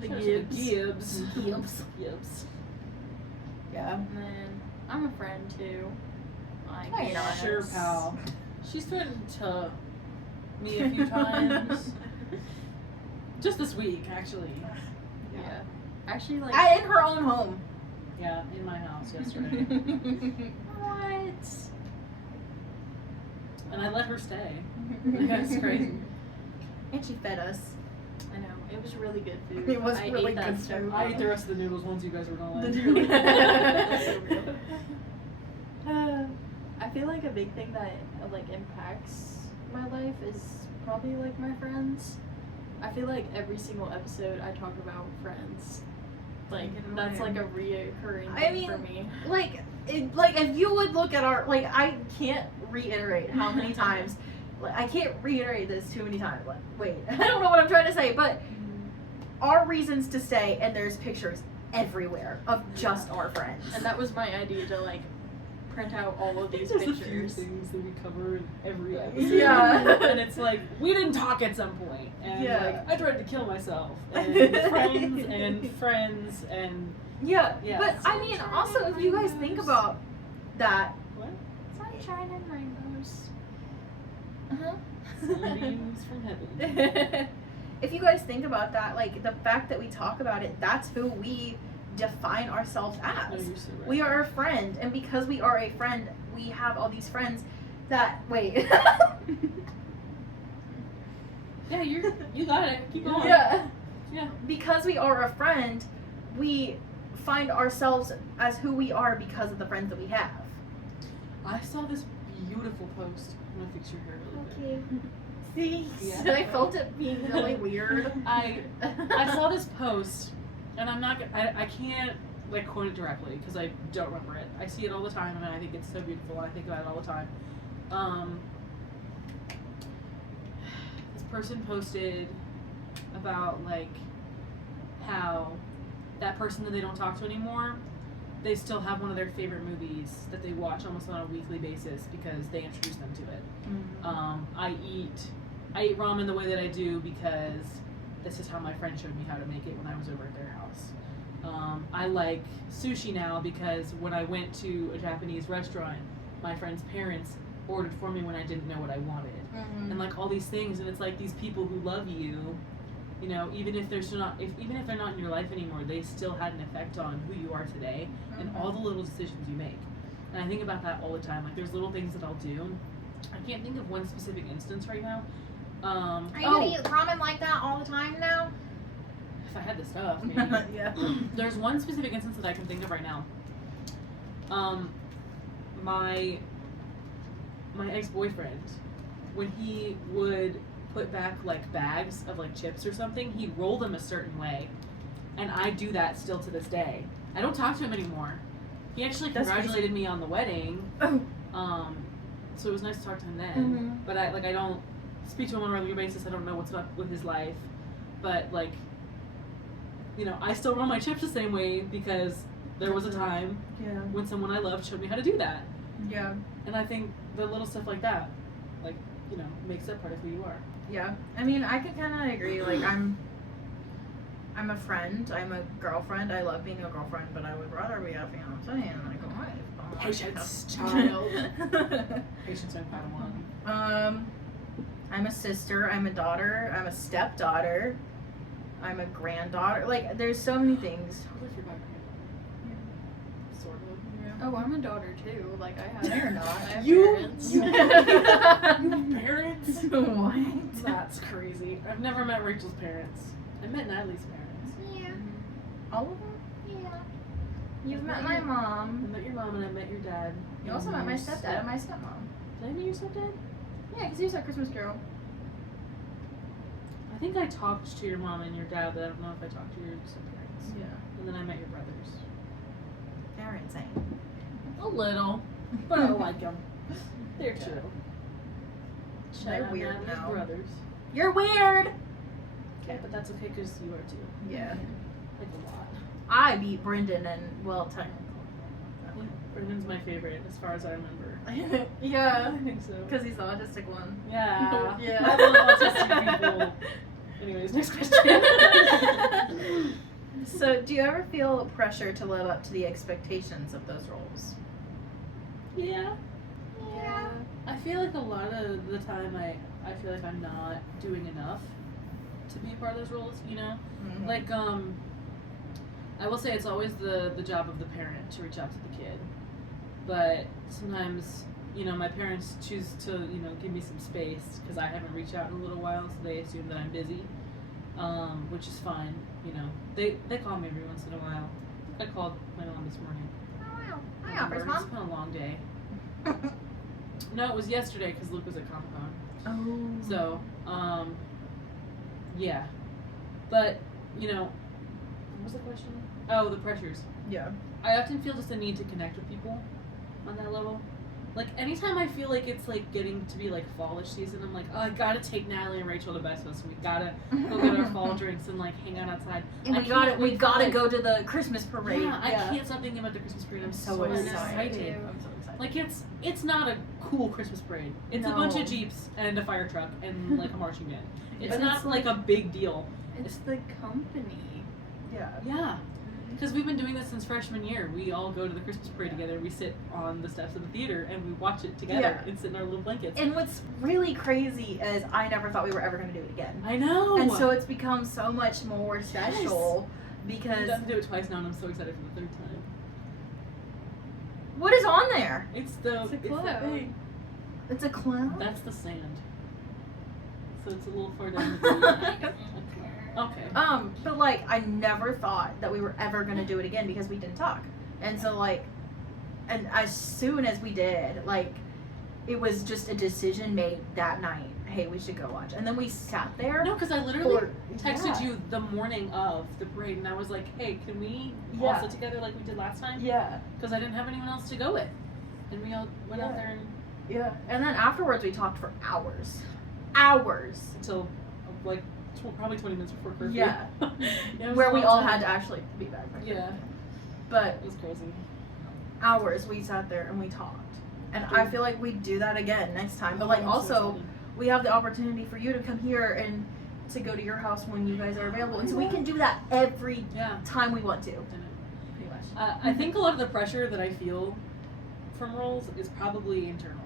The shout out to Gibbs. Gibbs. Gibbs. Gibbs. Yeah. And then I'm a friend too. Like, Oh, you're not. Sure, pal. She's threatened to me a few times. Just this week, actually. Yeah. Actually, like. In her own home. Yeah, in my house yesterday. What? And I let her stay. That's crazy. And she fed us. I know. It was really good food. It was I really ate that good so food. I ate well. the rest of the noodles once you guys were gone. Literally. I feel like a big thing that like impacts my life is probably like my friends. I feel like every single episode I talk about friends. Like, that's like a reoccurring I thing mean, for me. Like, if you would look at our, like, I can't reiterate how many times, like, I can't reiterate this too many times. Like, wait, I don't know what I'm trying to say, but our reasons to stay, and there's pictures everywhere of just our friends. And that was my idea to like print out all of these There's a few pictures. things that we cover in every episode. Yeah. And it's like, we didn't talk at some point. And Yeah. like, I tried to kill myself. And friends and Yeah, Yeah, but I mean, also, if you guys think about that. what? Sunshine and rainbows. Sunbeams from heaven. If you guys think about that, like the fact that we talk about it, that's who we define ourselves No, as. you're so right. We are a friend, and because we are a friend, we have all these friends that wait. Yeah, you got it. Keep going. Yeah. Yeah. Because we are a friend, we find ourselves as who we are because of the friends that we have. I saw this beautiful post. I'm gonna fix your hair really quick. See? Yeah. I felt it being really weird. I saw this post, and I can't like quote it directly because I don't remember it. I see it all the time, and I think it's so beautiful. I think about it all the time. This person posted about like how that person that they don't talk to anymore, they still have one of their favorite movies that they watch almost on a weekly basis because they introduced them to it. I eat ramen the way that I do because this is how my friend showed me how to make it when I was over at their house. I like sushi now because when I went to a Japanese restaurant, my friend's parents ordered for me when I didn't know what I wanted. And like all these things, and it's like these people who love you, you know, even if they're still not, even if they're not in your life anymore, they still had an effect on who you are today and all the little decisions you make. And I think about that all the time. Like there's little things that I'll do. I can't think of one specific instance right now. Are you gonna eat ramen like that all the time now? If I had the stuff, maybe. Yeah. There's one specific instance that I can think of right now. My ex-boyfriend, when he would put back like bags of like chips or something, he'd roll them a certain way, and I do that still to this day. I don't talk to him anymore. He actually That's congratulated me on the wedding, Oh. so it was nice to talk to him then. Mhm. But I don't speak to him on a regular basis. I don't know what's up with his life, but like, you know, I still roll my chips the same way because there was a time Yeah. when someone I loved showed me how to do that. Yeah. And I think the little stuff like that, like, you know, makes that part of who you are. Yeah. I mean, I could kind of agree. Like, I'm a friend. I'm a girlfriend. I love being a girlfriend, but I would rather be a fiance and like a wife. Patience, child. Patience and Padawan. I'm a sister. I'm a daughter. I'm a stepdaughter. I'm a granddaughter. Like, there's so many things. Totally forgot your sort of. Oh, I'm a daughter too. Like I have. No, you're not. I have You- parents. you- Parents? What? That's crazy. I've never met Rachel's parents. I met Natalie's parents. Yeah. All of them? Yeah. You've met met my your- I mom. met your mom and I met your dad. You also met my stepdad and my stepmom. Did I meet your stepdad? Yeah, because he was at Christmas Carol. I think I talked to your mom and your dad, but I don't know if I talked to your stepparents. Yeah. And then I met your brothers. They're insane. A little, but I like them. They're Yeah. chill. They're Shout out weird Natalie's now. brothers. You're weird! Okay, but that's okay because you are too. Yeah. Like a lot. I beat Brendan and, well, technically. Brendan's my favorite as far as I remember. Yeah. I think so. Because he's the autistic one. Yeah. Yeah. I love autistic people. Anyways, next question. So, do you ever feel pressure to live up to the expectations of those roles? Yeah. Yeah. I feel like a lot of the time I feel like I'm not doing enough to be a part of those roles, you know? Mm-hmm. Like, I will say it's always the job of the parent to reach out to the kid. But sometimes, you know, my parents choose to, you know, give me some space because I haven't reached out in a little while, so they assume that I'm busy, which is fine, you know. They call me every once in a while. I called my mom this morning. Oh, wow. Hi, Remember, Opera's It's mom. been a long day. No, it was yesterday because Luke was at Comic-Con. Oh. So, yeah. But, you know, what was the question? Oh, the pressures. Yeah. I often feel just a need to connect with people on that level. Like, anytime I feel like it's, like, getting to be, like, fallish season, I'm like, oh, I gotta take Natalie and Rachel to Bestos. We gotta go get our fall drinks and, like, hang out outside. And I we can't wait for, gotta like- go to the Christmas parade. Yeah, I can't stop thinking about the Christmas parade. I'm so excited. excited. I'm so excited. Like, it's not a cool Christmas parade. It's a bunch No. of Jeeps and a fire truck and, like, a marching band. It's But not, it's like, a big deal. It's the company. Yeah. Yeah. Because we've been doing this since freshman year. We all go to the Christmas parade together. We sit on the steps of the theater and we watch it together Yeah. and sit in our little blankets. And what's really crazy is I never thought we were ever going to do it again. I know. And so it's become so much more special We've because done to do it twice now, and I'm so excited for the third time. what is on there? It's the It's a the cloud. thing. It's a clown. That's the sand. So it's a little far down the Okay. But like I never thought that we were ever gonna do it again because we didn't talk. And so like and as soon as we did, like it was just a decision made that night. Hey, we should go watch. And then we sat there. No, because I literally for- texted yeah. you the morning of the parade, and I was like, "Hey, can we all Yeah. sit together like we did last time?" Yeah. Because I didn't have anyone else to go with, and we all went out Yeah. there Yeah. And then afterwards we talked for hours. Hours. until like probably 20 minutes before curfew. Yeah. It was Where a we long all time. had to actually be back. Yeah, But it was crazy. hours we sat there and we talked. And I feel like we do that again next time. But like I'm so also excited. we have the opportunity for you to come here and to go to your house when you guys are available. And so we can do that every Yeah. time we want to. I know. Pretty much. I think a lot of the pressure that I feel from roles is probably internal.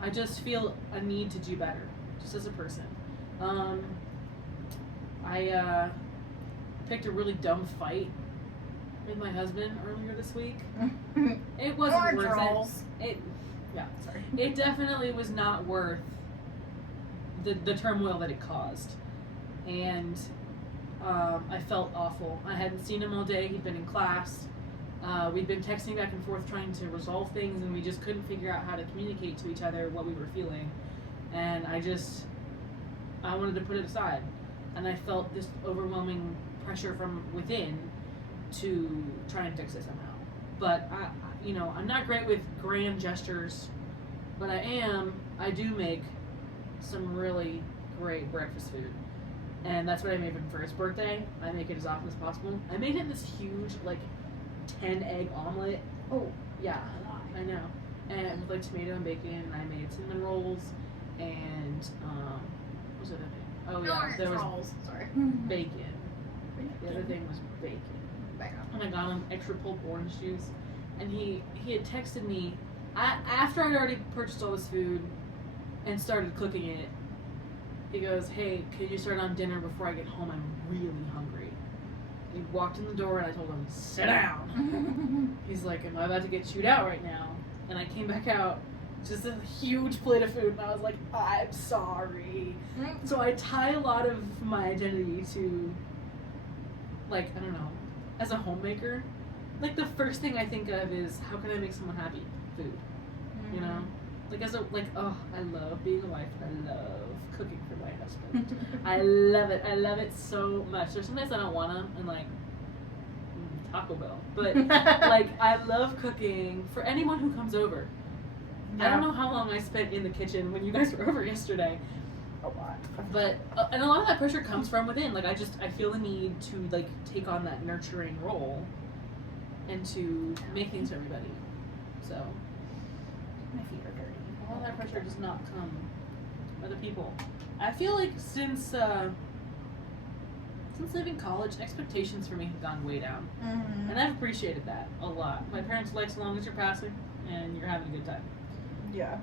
I just feel a need to do better, just as a person. I picked a really dumb fight with my husband earlier this week. It wasn't Orange worth rolls. it. Sorry. It definitely was not worth the turmoil that it caused. And I felt awful. I hadn't seen him all day. He'd been in class. We'd been texting back and forth trying to resolve things, and we just couldn't figure out how to communicate to each other what we were feeling. And I wanted to put it aside. And I felt this overwhelming pressure from within to try and fix it somehow. But I'm not great with grand gestures, but I do make some really great breakfast food. And that's what I made for him for his birthday. I make it as often as possible. I made him this huge, 10-egg omelet. Oh, Yeah, I know. And with, tomato and bacon, and I made cinnamon rolls, and, what was the other thing? Oh, yeah, there was Sorry. bacon. The other thing was bacon. And I got him extra pulp orange juice. And he had texted me, after I'd already purchased all this food and started cooking it, he goes, "Hey, can you start on dinner before I get home? I'm really hungry." He walked in the door and I told him, "Sit down." He's like, "Am I about to get chewed out right now?" And I came back out, just a huge plate of food, and I was like, "I'm sorry." So I tie a lot of my identity to, I don't know, as a homemaker, the first thing I think of is, how can I make someone happy? Food. You know? I love being a wife. I love cooking for my husband. I love it. I love it so much. There's sometimes I don't wanna, and Taco Bell. But, I love cooking for anyone who comes over. I don't know how long I spent in the kitchen when you guys were over yesterday. A lot. But and a lot of that pressure comes from within. I feel the need to take on that nurturing role, and to make things for everybody. So My feet are dirty. a lot of that pressure does not come from other people. I feel like since leaving college, expectations for me have gone way down, and I've appreciated that a lot. My parents like, as long as you're passing and you're having a good time. Yeah.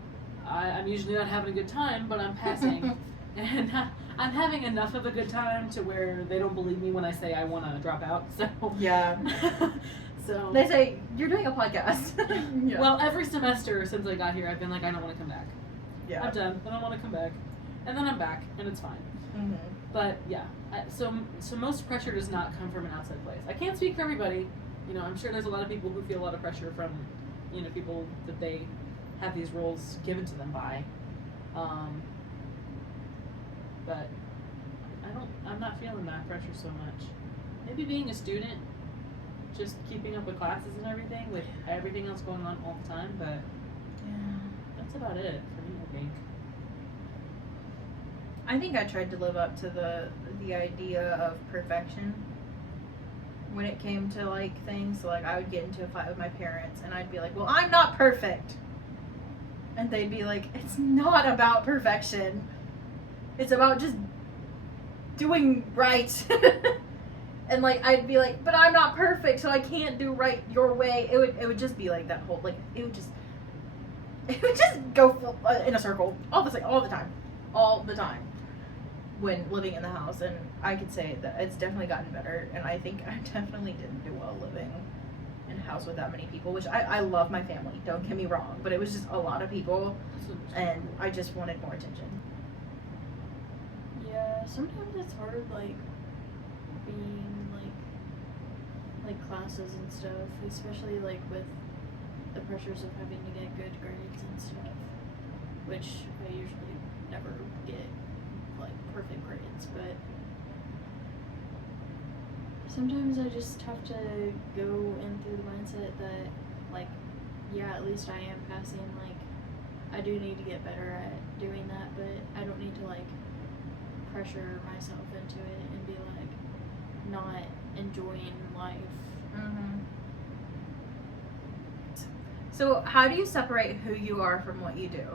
I'm usually not having a good time, but I'm passing. And I'm having enough of a good time to where they don't believe me when I say I want to drop out. So Yeah. so They say you're doing a podcast. Yeah. well, every semester since I got here, I've been like, I don't want to come back. yeah. I'm done. I don't want to come back, and then I'm back, and it's fine. Mm-hmm. But yeah, so most pressure does not come from an outside place. I can't speak for everybody. I'm sure there's a lot of people who feel a lot of pressure from, people that they have these roles given to them by. But I'm not feeling that pressure so much. Maybe being a student, just keeping up with classes and everything, with everything else going on all the time, but That's about it for me, I think. I think I tried to live up to the idea of perfection when it came to like things. So like I would get into a fight with my parents and I'd be like, well, I'm not perfect. And they'd be like, it's not about perfection. It's about just doing right. And like I'd be like, but I'm not perfect, so I can't do right your way. It would just be like that whole like it would just go in a circle all the time when living in the house. And I could say that it's definitely gotten better, and I think I definitely didn't do well living in a house with that many people, which I love my family, don't get me wrong, but it was just a lot of people and I just wanted more attention. Yeah, sometimes it's hard, like, being, like classes and stuff, especially, like, with the pressures of having to get good grades and stuff, which I usually never get, like, perfect grades, but sometimes I just have to go in through the mindset that, like, yeah, at least I am passing, like, I do need to get better at doing that, but I don't need to, like, pressure myself into it and be, like, not enjoying life. Mm-hmm. So how do you separate who you are from what you do?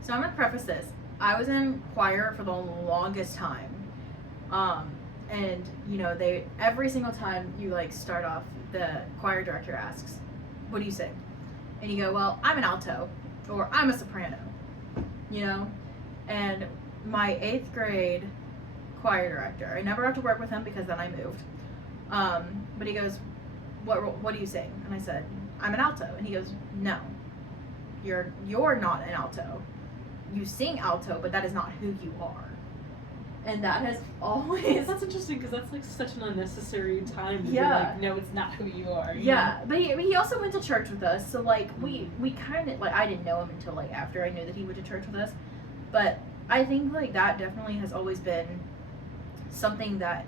So I'm gonna preface this. I was in choir for the longest time. And you know, every single time you like start off, the choir director asks, what do you sing? And you go, well, I'm an alto, or I'm a soprano, you know? And my 8th grade choir director, I never got to work with him because then I moved. But he goes, what do you sing? And I said, I'm an alto. And he goes, no, you're not an alto. You sing alto, but that is not who you are. And that has always... That's interesting because that's like such an unnecessary time to Yeah. be like, no, it's not who you are. You Yeah, know? but he also went to church with us, so like we kind of like, I didn't know him until like after I knew that he went to church with us, but I think like that definitely has always been something that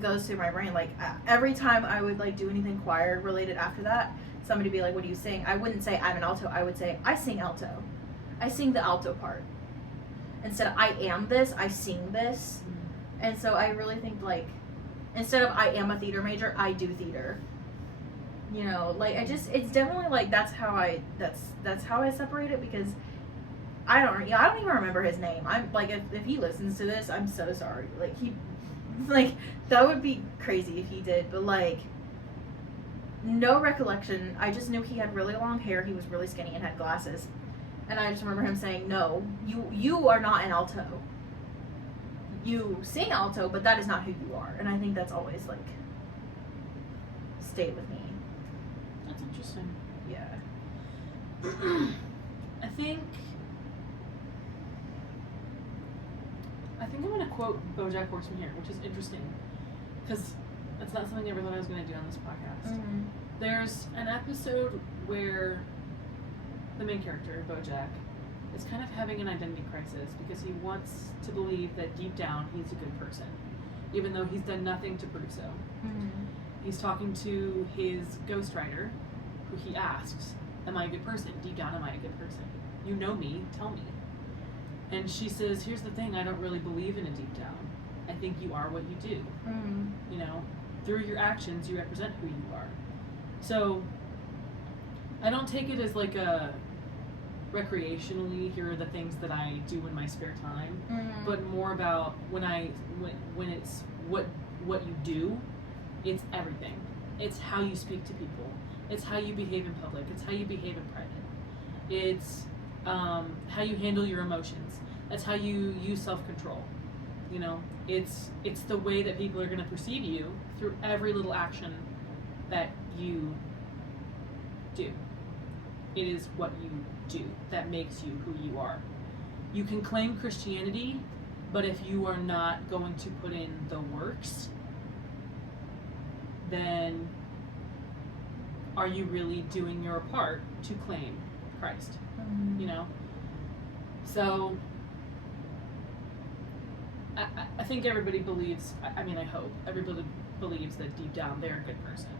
goes through my brain. Like every time I would like do anything choir related after that, somebody would be like, what do you sing? I wouldn't say I'm an alto, I would say I sing alto. I sing the alto part. Instead of I am this, I sing this. And so I really think like, instead of I am a theater major, I do theater. You know, like it's definitely like that's how I separate it, because I don't even remember his name. I'm like, if he listens to this, I'm so sorry. Like like that would be crazy if he did, but like no recollection. I just knew he had really long hair, he was really skinny and had glasses. And I just remember him saying, no, you are not an alto. You sing alto, but that is not who you are. And I think that's always like stayed with me. That's interesting. Yeah. I think I'm going to quote BoJack Horseman here, which is interesting because that's not something I ever thought I was going to do on this podcast. Mm-hmm. There's an episode where the main character, BoJack, is kind of having an identity crisis because he wants to believe that deep down he's a good person, even though he's done nothing to prove so. Mm-hmm. He's talking to his ghostwriter, who he asks, am I a good person? Deep down, am I a good person? You know me, tell me. And she says, here's the thing, I don't really believe in a deep down. I think you are what you do. Mm-hmm. You know, through your actions, you represent who you are. So, I don't take it as like a recreationally, here are the things that I do in my spare time, Mm-hmm. but more about when it's what you do, it's everything. It's how you speak to people. It's how you behave in public. It's how you behave in private. It's how you handle your emotions. That's how you use self-control. You know, it's the way that people are going to perceive you through every little action that you do. It is what you do that makes you who you are. You can claim Christianity, but if you are not going to put in the works, then are you really doing your part to claim Christ? Mm-hmm. You know? So, I think everybody believes, I mean, I hope, everybody believes that deep down they're a good person.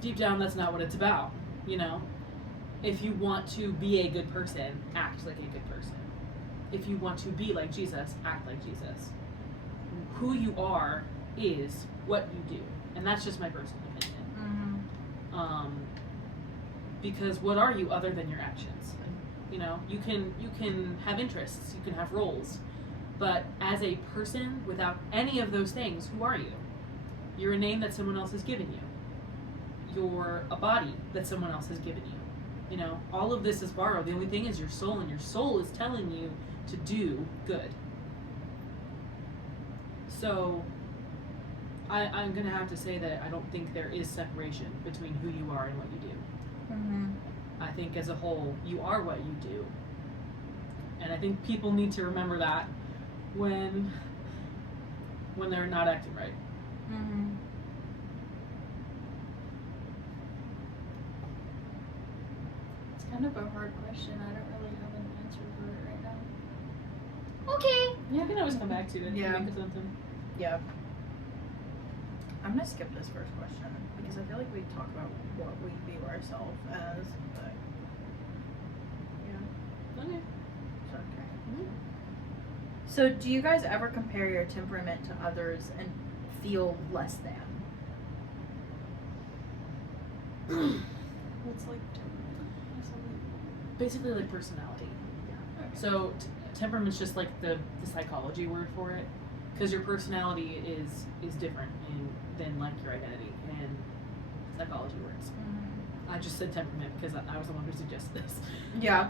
Deep down, that's not what it's about, you know? If you want to be a good person, act like a good person. If you want to be like Jesus, act like Jesus. Who you are is what you do. And that's just my personal opinion. Mm-hmm. Because what are you other than your actions? You know, you can have interests, you can have roles, but as a person without any of those things, who are you? You're a name that someone else has given you. You're a body that someone else has given you. You know, all of this is borrowed. The only thing is your soul, and your soul is telling you to do good. So, I'm gonna have to say that I don't think there is separation between who you are and what you do. Mm-hmm. I think as a whole, you are what you do. And I think people need to remember that when they're not acting right. Mm-hmm. It's kind of a hard question. I don't really have an answer for it right now. Okay. Yeah, you can always come back to it. Yeah. Think of something. Yeah. I'm gonna skip this first question because I feel like we talk about what we view ourselves as, but yeah, Okay. it's okay. Mhm. So, do you guys ever compare your temperament to others and feel less than? What's like temperament? Basically, like personality. Okay. So, temperament's just like the psychology word for it. Because your personality is different than like your identity and psychology words. Mm-hmm. I just said temperament because I was the one who suggested this. Yeah.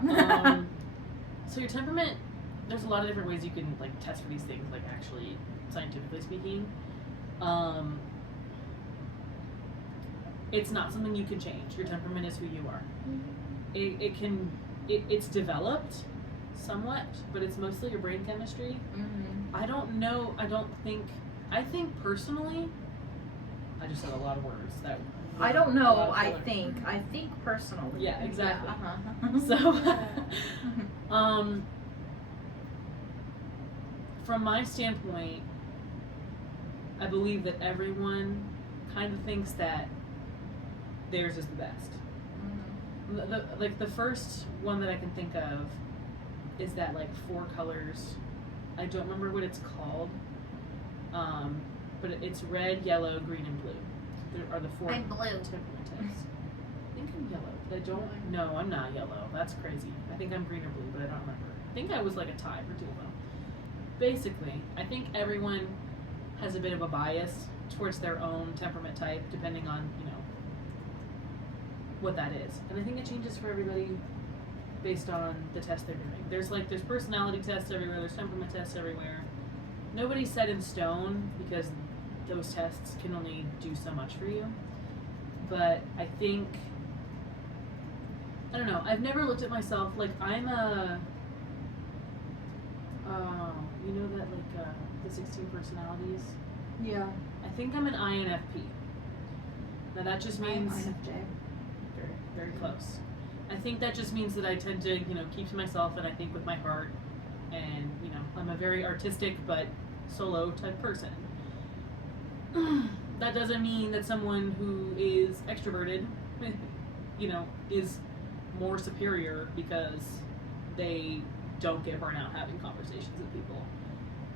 So your temperament, there's a lot of different ways you can like test for these things, like actually scientifically speaking. It's not something you can change. Your temperament is who you are. It's developed somewhat, but it's mostly your brain chemistry. Mm-hmm. I think personally, I just said a lot of words that. I don't a know. lot of I filler. think personally. Yeah, exactly. Yeah, uh-huh. So, from my standpoint, I believe that everyone kind of thinks that theirs is the best. Mhm. The first one that I can think of is that like 4 colors. I don't remember what it's called, but it's red, yellow, green, and blue. There are the 4 I'm blue. temperament types. I think I'm yellow, but I don't. No, I'm not yellow. That's crazy. I think I'm green or blue, but I don't remember. I think I was like a tie for 2 of them. Basically, I think everyone has a bit of a bias towards their own temperament type, depending on what that is, and I think it changes for everybody based on the test they're doing. There's personality tests everywhere. There's temperament tests everywhere. Nobody's set in stone because those tests can only do so much for you. But I think, I don't know, I've never looked at myself like I'm a, you know that like the 16 personalities? Yeah. I think I'm an INFP. Now that just means INFJ. very, very close. I think that just means that I tend to, keep to myself and I think with my heart, and I'm a very artistic but solo type person. That doesn't mean that someone who is extroverted, is more superior because they don't get burnt out having conversations with people.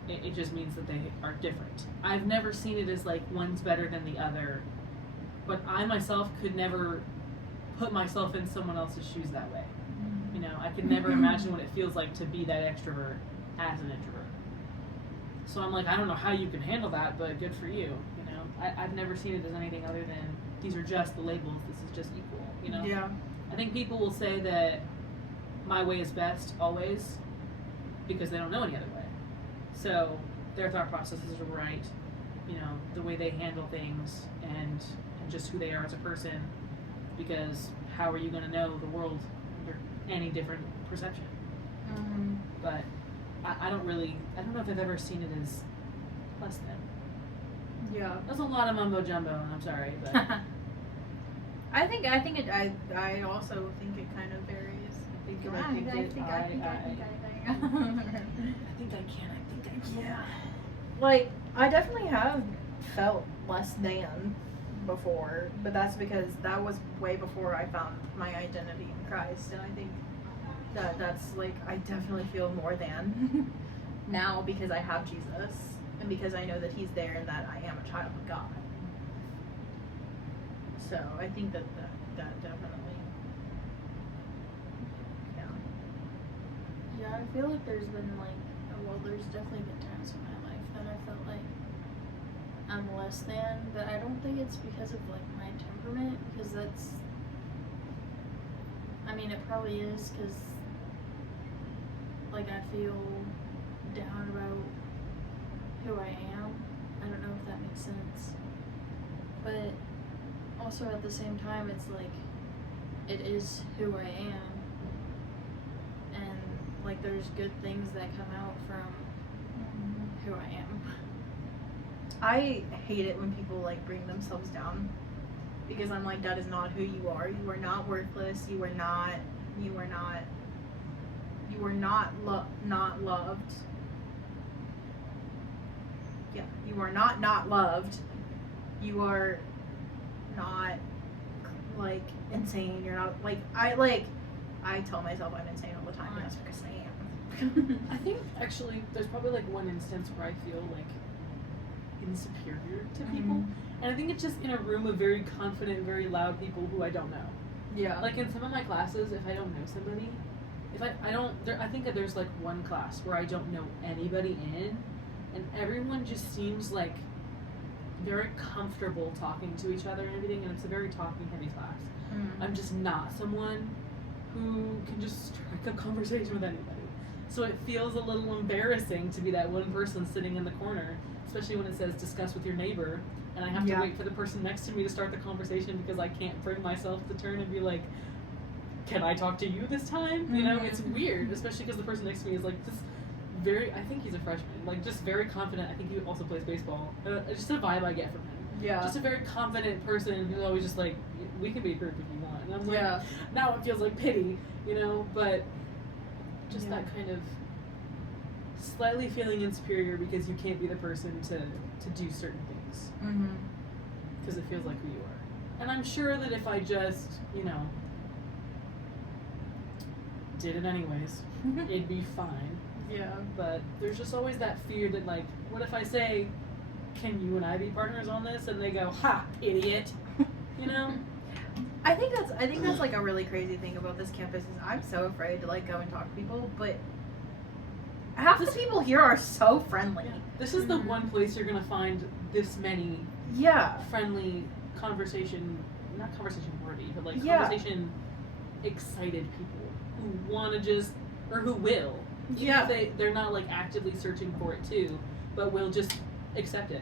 It just means that they are different. I've never seen it as like one's better than the other, but I myself could never put myself in someone else's shoes that way. I could never imagine what it feels like to be that extrovert as an introvert. So I'm like, I don't know how you can handle that, but good for you. I've never seen it as anything other than these are just the labels. This is just equal. Yeah. I think people will say that my way is best always because they don't know any other way. So their thought processes are right. The way they handle things and just who they are as a person. Because how are you going to know the world under any different perception? Mm-hmm. But I don't know if I've ever seen it as less than. Yeah. That's a lot of mumbo jumbo, and I'm sorry, but I also think it kind of varies. I think I can. Like, I definitely have felt less than before, but that's because that was way before I found my identity in Christ, and I think that's like I definitely feel more than now because I have Jesus and because I know that He's there and that I am a child of God. So I think that definitely, yeah. Yeah, I feel like there's been like, there's definitely been times in my life that I felt like I'm less than, but I don't think it's because of like my temperament, because that's, I mean, it probably is, because like I feel down about who I am. I don't know if that makes sense, but also at the same time, it's like it is who I am, and like there's good things that come out from who I am. I hate it when people like bring themselves down because I'm like, that is not who you are. You are not worthless. You are not loved. Yeah, you are not loved. You are not like insane. You're not like I tell myself I'm insane all the time. That's because I am. I think actually there's probably like one instance where I feel like insuperior to people, and I think it's just in a room of very confident, very loud people who I don't know. Yeah. Like in some of my classes, if I don't know somebody, if I don't, I think that there's like one class where I don't know anybody in, and everyone just seems like very comfortable talking to each other and everything, and it's a very talking heavy class. I'm just not someone who can just strike a conversation with anybody. So it feels a little embarrassing to be that one person sitting in the corner, especially when it says discuss with your neighbor, and I have to wait for the person next to me to start the conversation because I can't bring myself to turn and be like, can I talk to you this time? You know, it's weird, especially because the person next to me is like this very, I think he's a freshman, like just very confident. I think he also plays baseball. Just a vibe I get from him. Yeah. Just a very confident person who's always just like, we can be a group if you want. And I'm like, now it feels like pity, you know, but just that kind of slightly feeling inferior because you can't be the person to do certain things. Because it feels like who you are. And I'm sure that if I just, you know, did it anyways, it'd be fine. Yeah. But there's just always that fear that, like, what if I say, can you and I be partners on this? And they go, ha, idiot. You know? I think that's like a really crazy thing about this campus is I'm so afraid to like go and talk to people, but half the people here are so friendly. Yeah. This is the one place you're gonna find this many friendly not conversation worthy, but like conversation excited people who wanna just, or who will. Even if they're not like actively searching for it too, but will just accept it.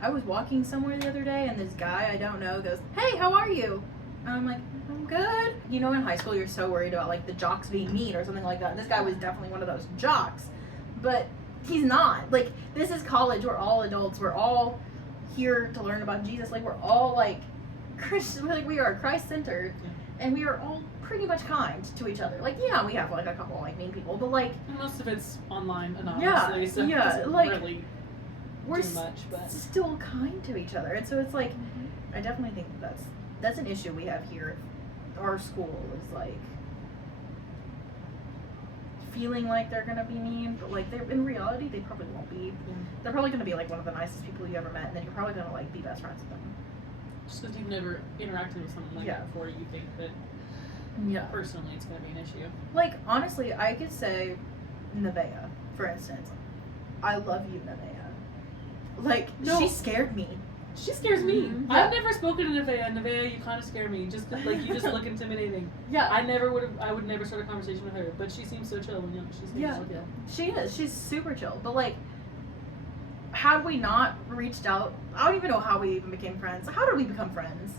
I was walking somewhere the other day and this guy I don't know goes, hey, how are you? And I'm like, I'm good. You know, in high school, you're so worried about like the jocks being mean or something like that. And this guy was definitely one of those jocks, but he's not. Like, this is college. We're all adults. We're all here to learn about Jesus. Like, we're all like Christian. Like, we are Christ-centered, and we are all pretty much kind to each other. Like, yeah, we have like a couple like mean people, but like most of it's online anonymously. So it doesn't like really we're do much, but still kind to each other. And so it's like, I definitely think that's an issue we have here at our school is like feeling like they're gonna be mean, but like they're in reality they probably won't be. They're probably gonna be like one of the nicest people you ever met, and then you're probably gonna like be best friends with them. Just because you've never interacted with someone like that before, you think that personally it's gonna be an issue. Like, honestly, I could say Nevaeh, for instance. I love you, Nevaeh. Like, she scared me. She scares me. I've never spoken to Nevaeh. Nevaeh, you kind of scare me. Just like you just look intimidating. I would never start a conversation with her. But she seems so chill when she seems so chill. She is. She's super chill. But like, had we not reached out, I don't even know how we even became friends. How did we become friends?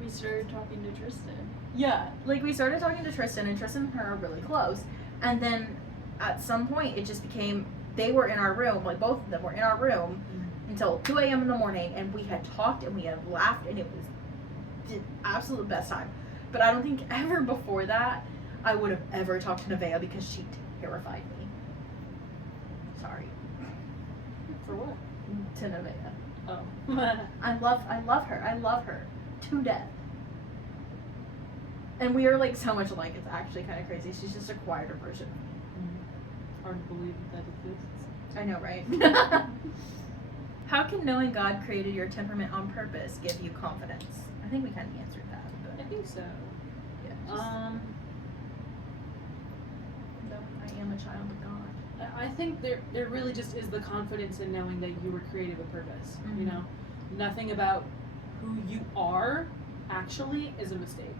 We started talking to Tristan. Yeah, like we started talking to Tristan, and Tristan and her are really close. And then at some point, it just became they were in our room, like both of them were in our room until 2 a.m. in the morning, and we had talked and we had laughed, and it was the absolute best time. But I don't think ever before that I would have ever talked to Nevaeh because she terrified me. Sorry. For what? to Nevaeh. Oh. I love her. I love her to death. And we are like so much alike. It's actually kind of crazy. She's just a quieter version. Hard to believe that exists. I know, right? How can knowing God created your temperament on purpose give you confidence? I think we kind of answered that. I But think so. yeah, just, I am a child of God. I think there really just is the confidence in knowing that you were created with purpose. You Mhm. know, nothing about who you are actually is a mistake.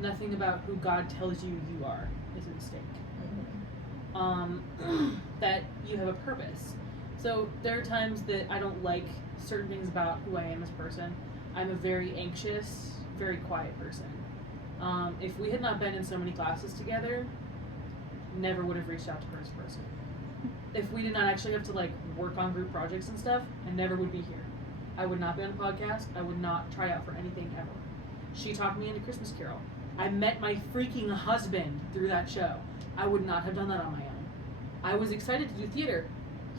Nothing about who God tells you you are is a mistake. That you have a purpose. So there are times that I don't like certain things about who I am as a person. I'm a very anxious, very quiet person. If we had not been in so many classes together, never would have reached out to her as a person. If we did not actually have to like work on group projects and stuff, I never would be here. I would not be on a podcast. I would not try out for anything ever. She talked me into Christmas Carol. I met my freaking husband through that show. I would not have done that on my own. I was excited to do theater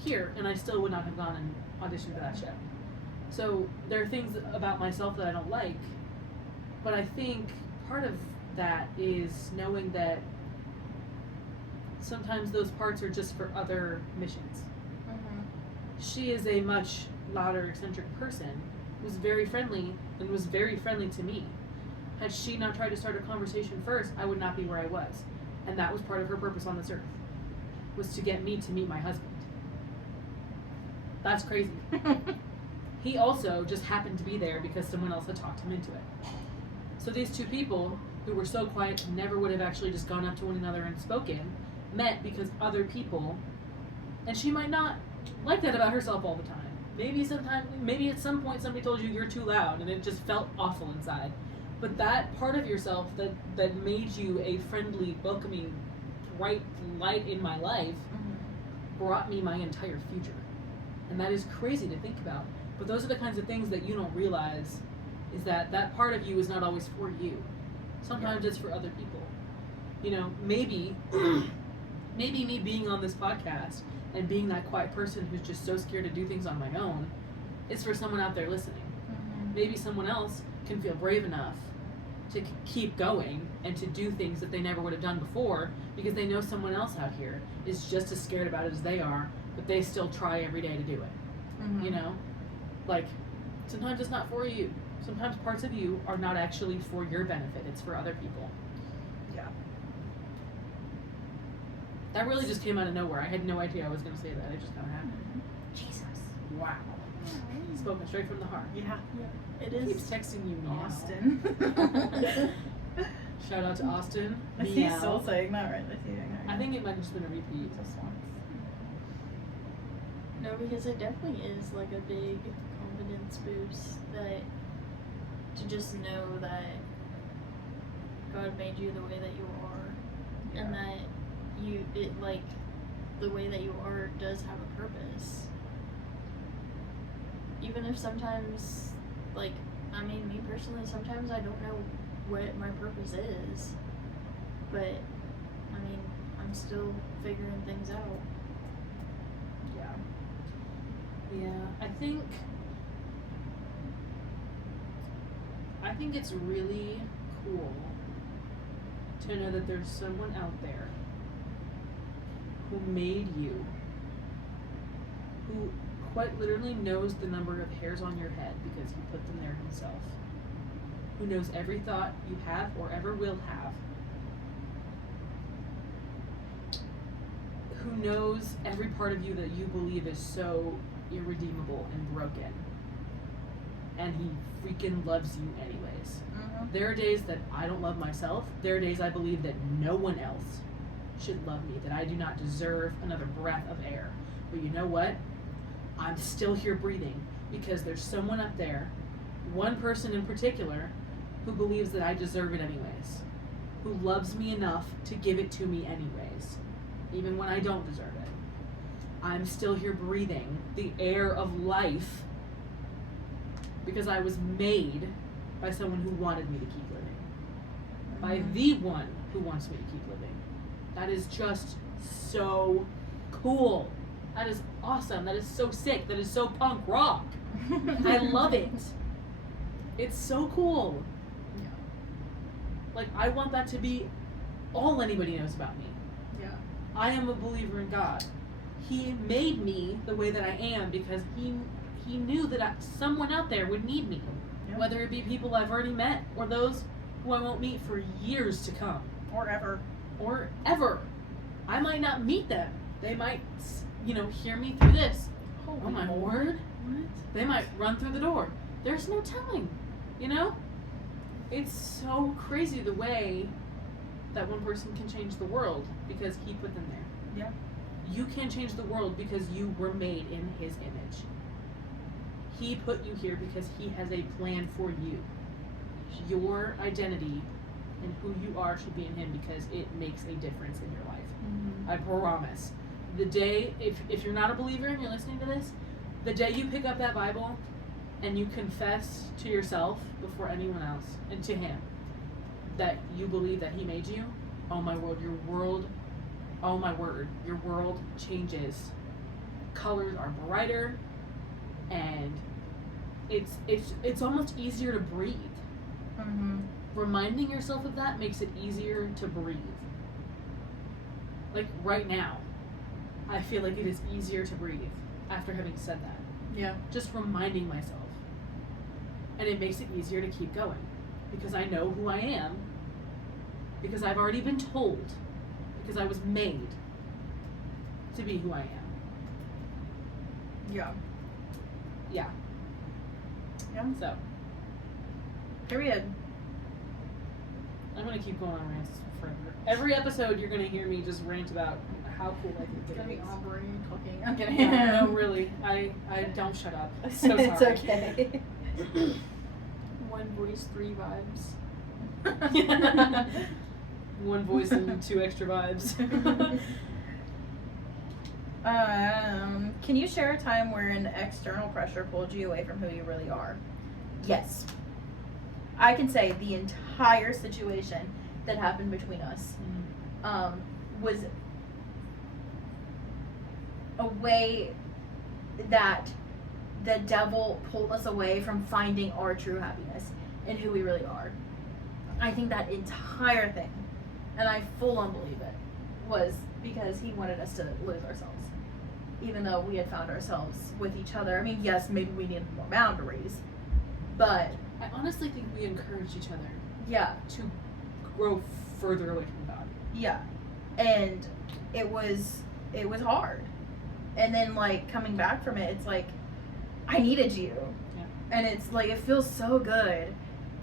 here, and I still would not have gone and auditioned for that show. So there are things about myself that I don't like, but I think part of that is knowing that sometimes those parts are just for other missions. She is a much louder, eccentric person who's very friendly and was very friendly to me. Had she not tried to start a conversation first, I would not be where I was. And that was part of her purpose on this earth, was to get me to meet my husband. That's crazy. He also just happened to be there because someone else had talked him into it. So these two people who were so quiet, never would have actually just gone up to one another and spoken, met because other people, and she might not like that about herself all the time. Maybe at some point somebody told you you're too loud and it just felt awful inside. But that part of yourself that made you a friendly, welcoming, bright light in my life brought me my entire future. And that is crazy to think about. But those are the kinds of things that you don't realize, is that part of you is not always for you. Sometimes it's for other people. You know, maybe me being on this podcast and being that quiet person who's just so scared to do things on my own is for someone out there listening. Maybe someone else can feel brave enough to keep going and to do things that they never would have done before because they know someone else out here is just as scared about it as they are, but they still try every day to do it. You know? Like, sometimes it's not for you. Sometimes parts of you are not actually for your benefit, it's for other people. Yeah. That really just came out of nowhere. I had no idea I was going to say that. It just kind of happened. Jesus. Wow. Spoken straight from the heart. Yeah. It He keeps is texting you meow. Austin. Shout out to Austin. Is he still saying that right? Is he doing that? I think it might have just been a repeat. just once. no, because it definitely is like a big confidence boost that to just know that God made you the way that you are, and that the way that you are does have a purpose. Even if sometimes, like, I mean, me personally, sometimes I don't know what my purpose is, but I mean, I'm still figuring things out. Yeah, I think it's really cool to know that there's someone out there who made you, who quite literally knows the number of hairs on your head because he put them there himself, who knows every thought you have or ever will have, who knows every part of you that you believe is so irredeemable and broken, and he freaking loves you anyways. There are days that I don't love myself. There are days I believe that no one else should love me, that I do not deserve another breath of air. But you know what? I'm still here breathing because there's someone up there, one person in particular, who believes that I deserve it anyways, who loves me enough to give it to me anyways, even when I don't deserve it. I'm still here breathing the air of life because I was made by someone who wanted me to keep living. By the one who wants me to keep living. That is just so cool. That is awesome. That is so sick. That is so punk rock. I love it. It's so cool. Yeah. Like, I want that to be all anybody knows about me. Yeah. I am a believer in God. He made me the way that I am because he knew that someone out there would need me. Yeah. Whether it be people I've already met or those who I won't meet for years to come. Or ever. Or ever. I might not meet them. They might, hear me through this. Oh my word. What? They might run through the door. There's no telling, It's so crazy the way that one person can change the world because he put them there. Yeah. You can't change the world because you were made in his image. He put you here because he has a plan for you. Your identity and who you are should be in him because it makes a difference in your life. Mm-hmm. I promise. The day, if you're not a believer and you're listening to this, the day you pick up that Bible and you confess to yourself before anyone else and to him that you believe that he made you, oh my word, your world changes. Colors are brighter and it's almost easier to breathe. Mm-hmm. Reminding yourself of that makes it easier to breathe. Like right now, I feel like it is easier to breathe after having said that. Yeah. Just reminding myself. And it makes it easier to keep going. Because I know who I am. Because I've already been told. Because I was made to be who I am. Yeah. Yeah. Yeah. So, Period. I'm going to keep going on rants forever. Every episode you're going to hear me just rant about how cool I think It's it gonna be is. Aubrey talking. I'm kidding. Yeah, no, really. I don't shut up. So sorry. It's okay. One voice, 3 vibes. One voice and 2 extra vibes. Can you share a time where an external pressure pulled you away from who you really are? Yes. I can say the entire situation that happened between us was a way that the devil pulled us away from finding our true happiness and who we really are. I think that entire thing, and I full on believe it, was because he wanted us to lose ourselves. Even though we had found ourselves with each other. I mean, yes, maybe we needed more boundaries, but I honestly think we encourage each other yeah, to grow further away from God. yeah. And it was hard. And then like coming back from it, it's like I needed you. Yeah. And it's like it feels so good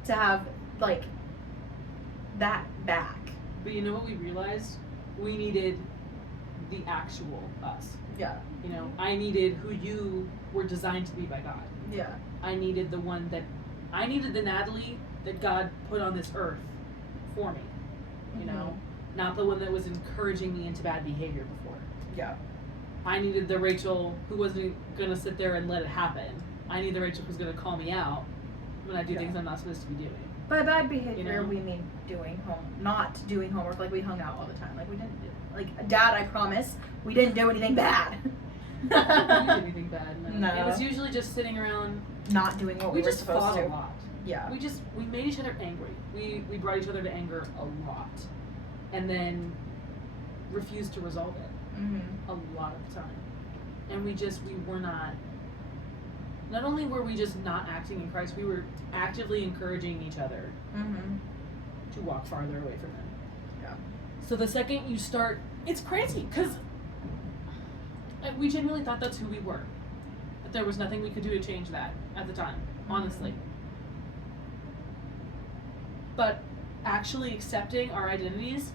to have like that back. But you know what we realized? We needed the actual us. Yeah. I needed who you were designed to be by God. Yeah. I needed the Natalie that God put on this earth for me. Not the one that was encouraging me into bad behavior before. Yeah. I needed the Rachel who wasn't gonna sit there and let it happen. I need the Rachel who's gonna call me out when I do Yeah. things I'm not supposed to be doing. By bad behavior, know? we mean not doing homework. Like we hung out all the time. Like we didn't do. Like Dad, I promise, we didn't do anything bad. We didn't do anything bad. No. No. It was usually just sitting around. Not doing what we were just supposed fought to. a lot. Yeah. We made each other angry. We brought each other to anger a lot, and then refused to resolve it Mm-hmm. a lot of the time. And we were not. Not only were we just not acting in Christ, we were actively encouraging each other Mm-hmm. to walk farther away from Him. Yeah. So the second you start, it's crazy because we genuinely thought that's who we were. That there was nothing we could do to change that at the time, honestly. But actually accepting our identities,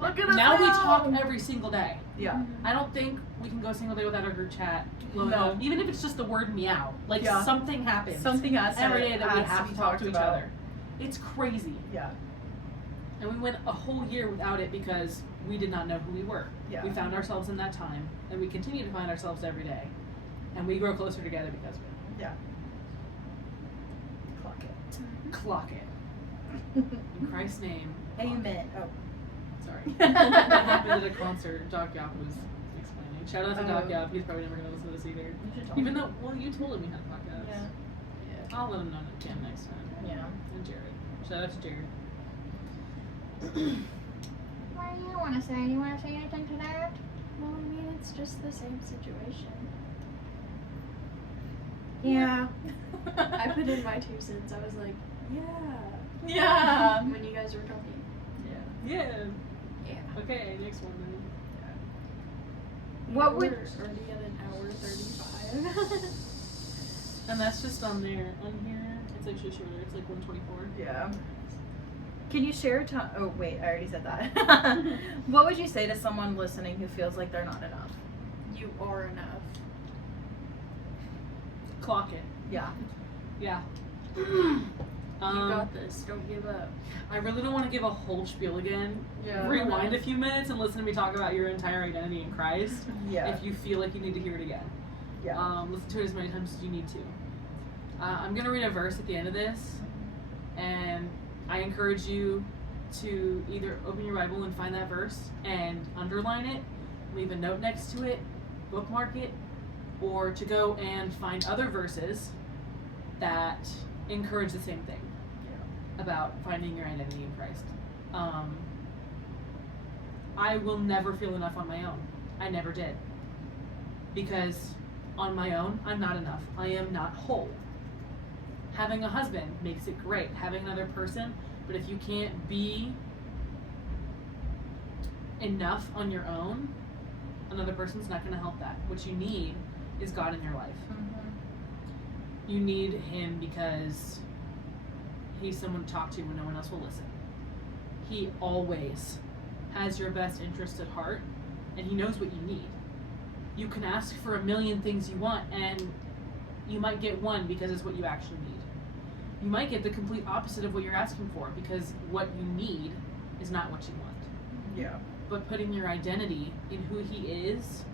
Look at us now we now! talk every single day. Yeah. I don't think we can go a single day without our group chat blowing No. up. Even if it's just the word meow. Like Yeah. something happens Something else every day that we has have be to talk talked to each about. other. It's crazy. Yeah. And we went a whole year without it because we did not know who we were. Yeah. We found ourselves in that time, and we continue to find ourselves every day. And we grow closer together because of it. Yeah. Clock it. Clock it. In Christ's name. Amen. Oh. Sorry. That happened at a concert. Doc Yap was explaining. Shout out to Oh. Doc Yap. He's probably never gonna listen to this either. You should tell Even me. though, well, you told him we had podcasts. Yeah. Yeah. I'll let him know again next time. Yeah. And Jared. Shout out to Jared. What do you want to say? You want to say anything to that? Well, I mean, it's just the same situation. Yeah. I put in my 2 cents. I was like, yeah. Yeah. When you guys were talking. Yeah. Yeah. Okay, next one then. What would? We're already at an hour 35. And that's just on there. On here, it's actually shorter. It's like 124. Yeah. Can you share a time? Oh wait, I already said that. What would you say to someone listening who feels like they're not enough? You are enough. Clock it. Yeah. Yeah. You got this. Don't give up. I really don't want to give a whole spiel again. Yeah. Rewind a few minutes and listen to me talk about your entire identity in Christ. Yeah. If you feel like you need to hear it again. Yeah. Listen to it as many times as you need to. I'm going to read a verse at the end of this, and I encourage you to either open your Bible and find that verse and underline it, leave a note next to it, bookmark it, or to go and find other verses that encourage the same thing about finding your identity in Christ. I will never feel enough on my own. I never did. Because on my own, I'm not enough. I am not whole. Having a husband makes it great. Having another person, but if you can't be enough on your own, another person's not going to help that. What you need is God in your life. Mm-hmm. You need Him because He's someone to talk to when no one else will listen. He always has your best interest at heart, and He knows what you need. You can ask for a million things you want, and you might get one because it's what you actually need. You might get the complete opposite of what you're asking for because what you need is not what you want. Yeah. But putting your identity in who He is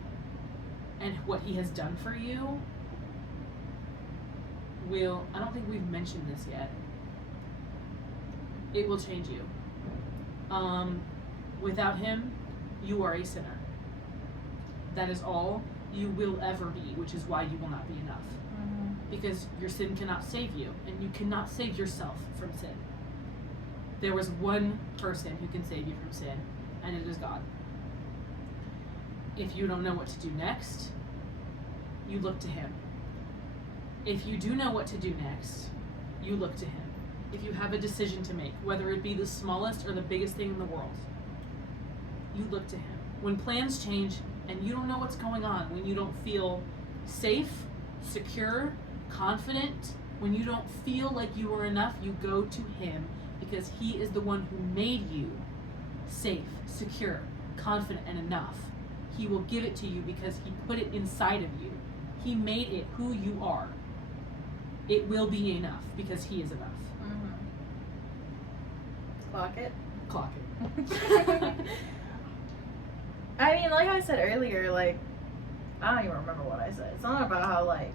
and what He has done for you will, I don't think we've mentioned this yet, it will change you. Without Him, you are a sinner. That is all you will ever be, which is why you will not be enough. Mm-hmm. Because your sin cannot save you, and you cannot save yourself from sin. There was one person who can save you from sin, and it is God. If you don't know what to do next, you look to Him. If you do know what to do next, you look to Him. If you have a decision to make, whether it be the smallest or the biggest thing in the world, you look to Him. When plans change and you don't know what's going on, when you don't feel safe, secure, confident, when you don't feel like you are enough, you go to Him because He is the one who made you safe, secure, confident, and enough. He will give it to you because He put it inside of you. He made it who you are. It will be enough because He is enough. Mm-hmm. Clock it. Clock it. I mean, like I said earlier, like, I don't even remember what I said. It's not about how, like,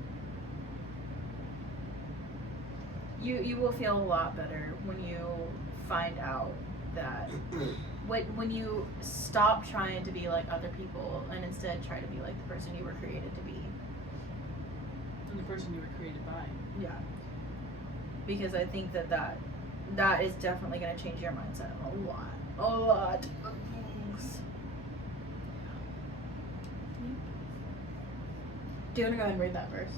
you will feel a lot better when you find out that when you stop trying to be like other people and instead try to be like the person you were created to be. And the person you were created by. Yeah. Because I think that is definitely going to change your mindset a lot. A lot. Do you want to go ahead and read that verse?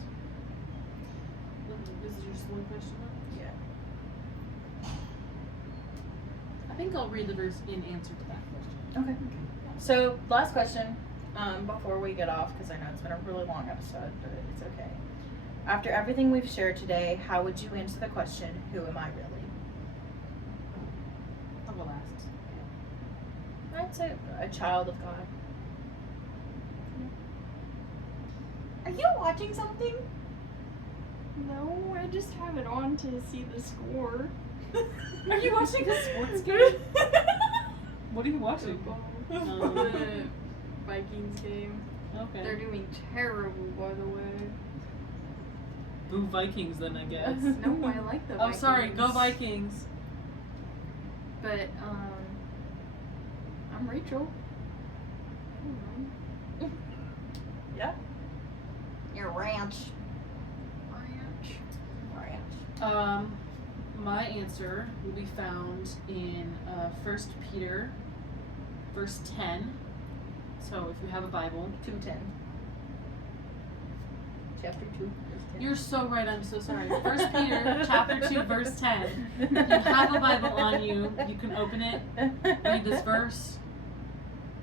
This is just one question left? Yeah. I think I'll read the verse in answer to that question. Okay. So, last question before we get off, because I know it's been a really long episode, but it's okay. After everything we've shared today, how would you answer the question, who am I really? I'll go last. I'd say a child of God. Are you watching something? No, I just have it on to see the score. Are you watching a sports game? What are you watching? Football. The Vikings game. Okay. They're doing terrible, by the way. Boo Vikings then, I guess. No, I like the Oh, Vikings. sorry. Go Vikings. But, I'm Rachel. I don't know. ranch. My answer will be found in 1 Peter, verse 10. So if you have a Bible, 2:10. Chapter 2. you're so right. I'm so sorry. 1 Peter, chapter 2, verse 10. If you have a Bible on you, you can open it, read this verse.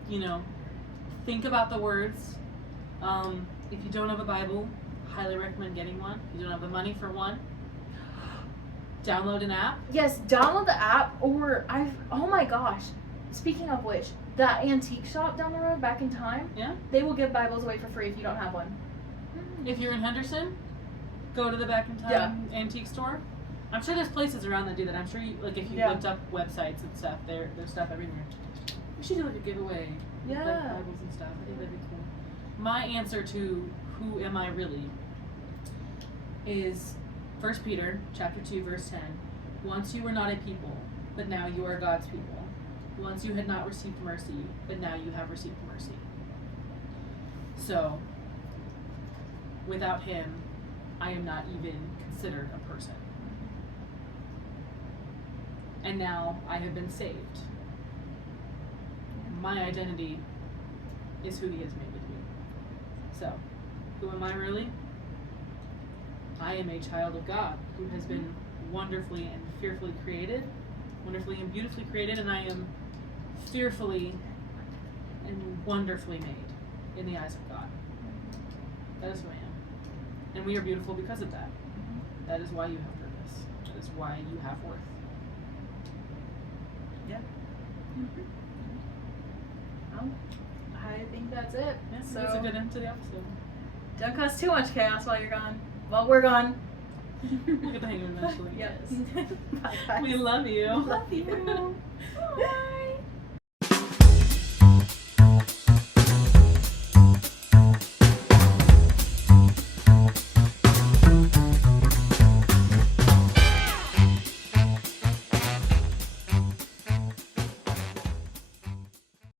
You know, think about the words. If you don't have a Bible, highly recommend getting one. If you don't have the money for one, download an app. Yes, download the app, or oh my gosh. Speaking of which, that antique shop down the road back in time, Yeah. they will give Bibles away for free if you don't have one. If you're in Henderson, go to the Back in Time antique store. I'm sure there's places around that do that. I'm sure you, like, if you looked up websites and stuff, there's stuff everywhere. We should do like a giveaway with, like, Yeah. Bibles and stuff. I think that'd be cool. My answer to who am I really is 1 Peter chapter 2 verse 10. Once you were not a people, but now you are God's people. Once you had not received mercy, but now you have received mercy. So, without him, I am not even considered a person. And now I have been saved. My identity is who he has made me to be. So, who am I really? I am a child of God who has been wonderfully and fearfully created, wonderfully and beautifully created, and I am fearfully and wonderfully made in the eyes of God. That is who I am. And we are beautiful because of that. That is why you have purpose. That is why you have worth. Well, I think that's it. Yes, So- that's a good end to the episode. Don't cause too much chaos while you're gone. While we're gone. We'll get the hang of it eventually. Yes. Bye, guys. We love you. Love you. Bye.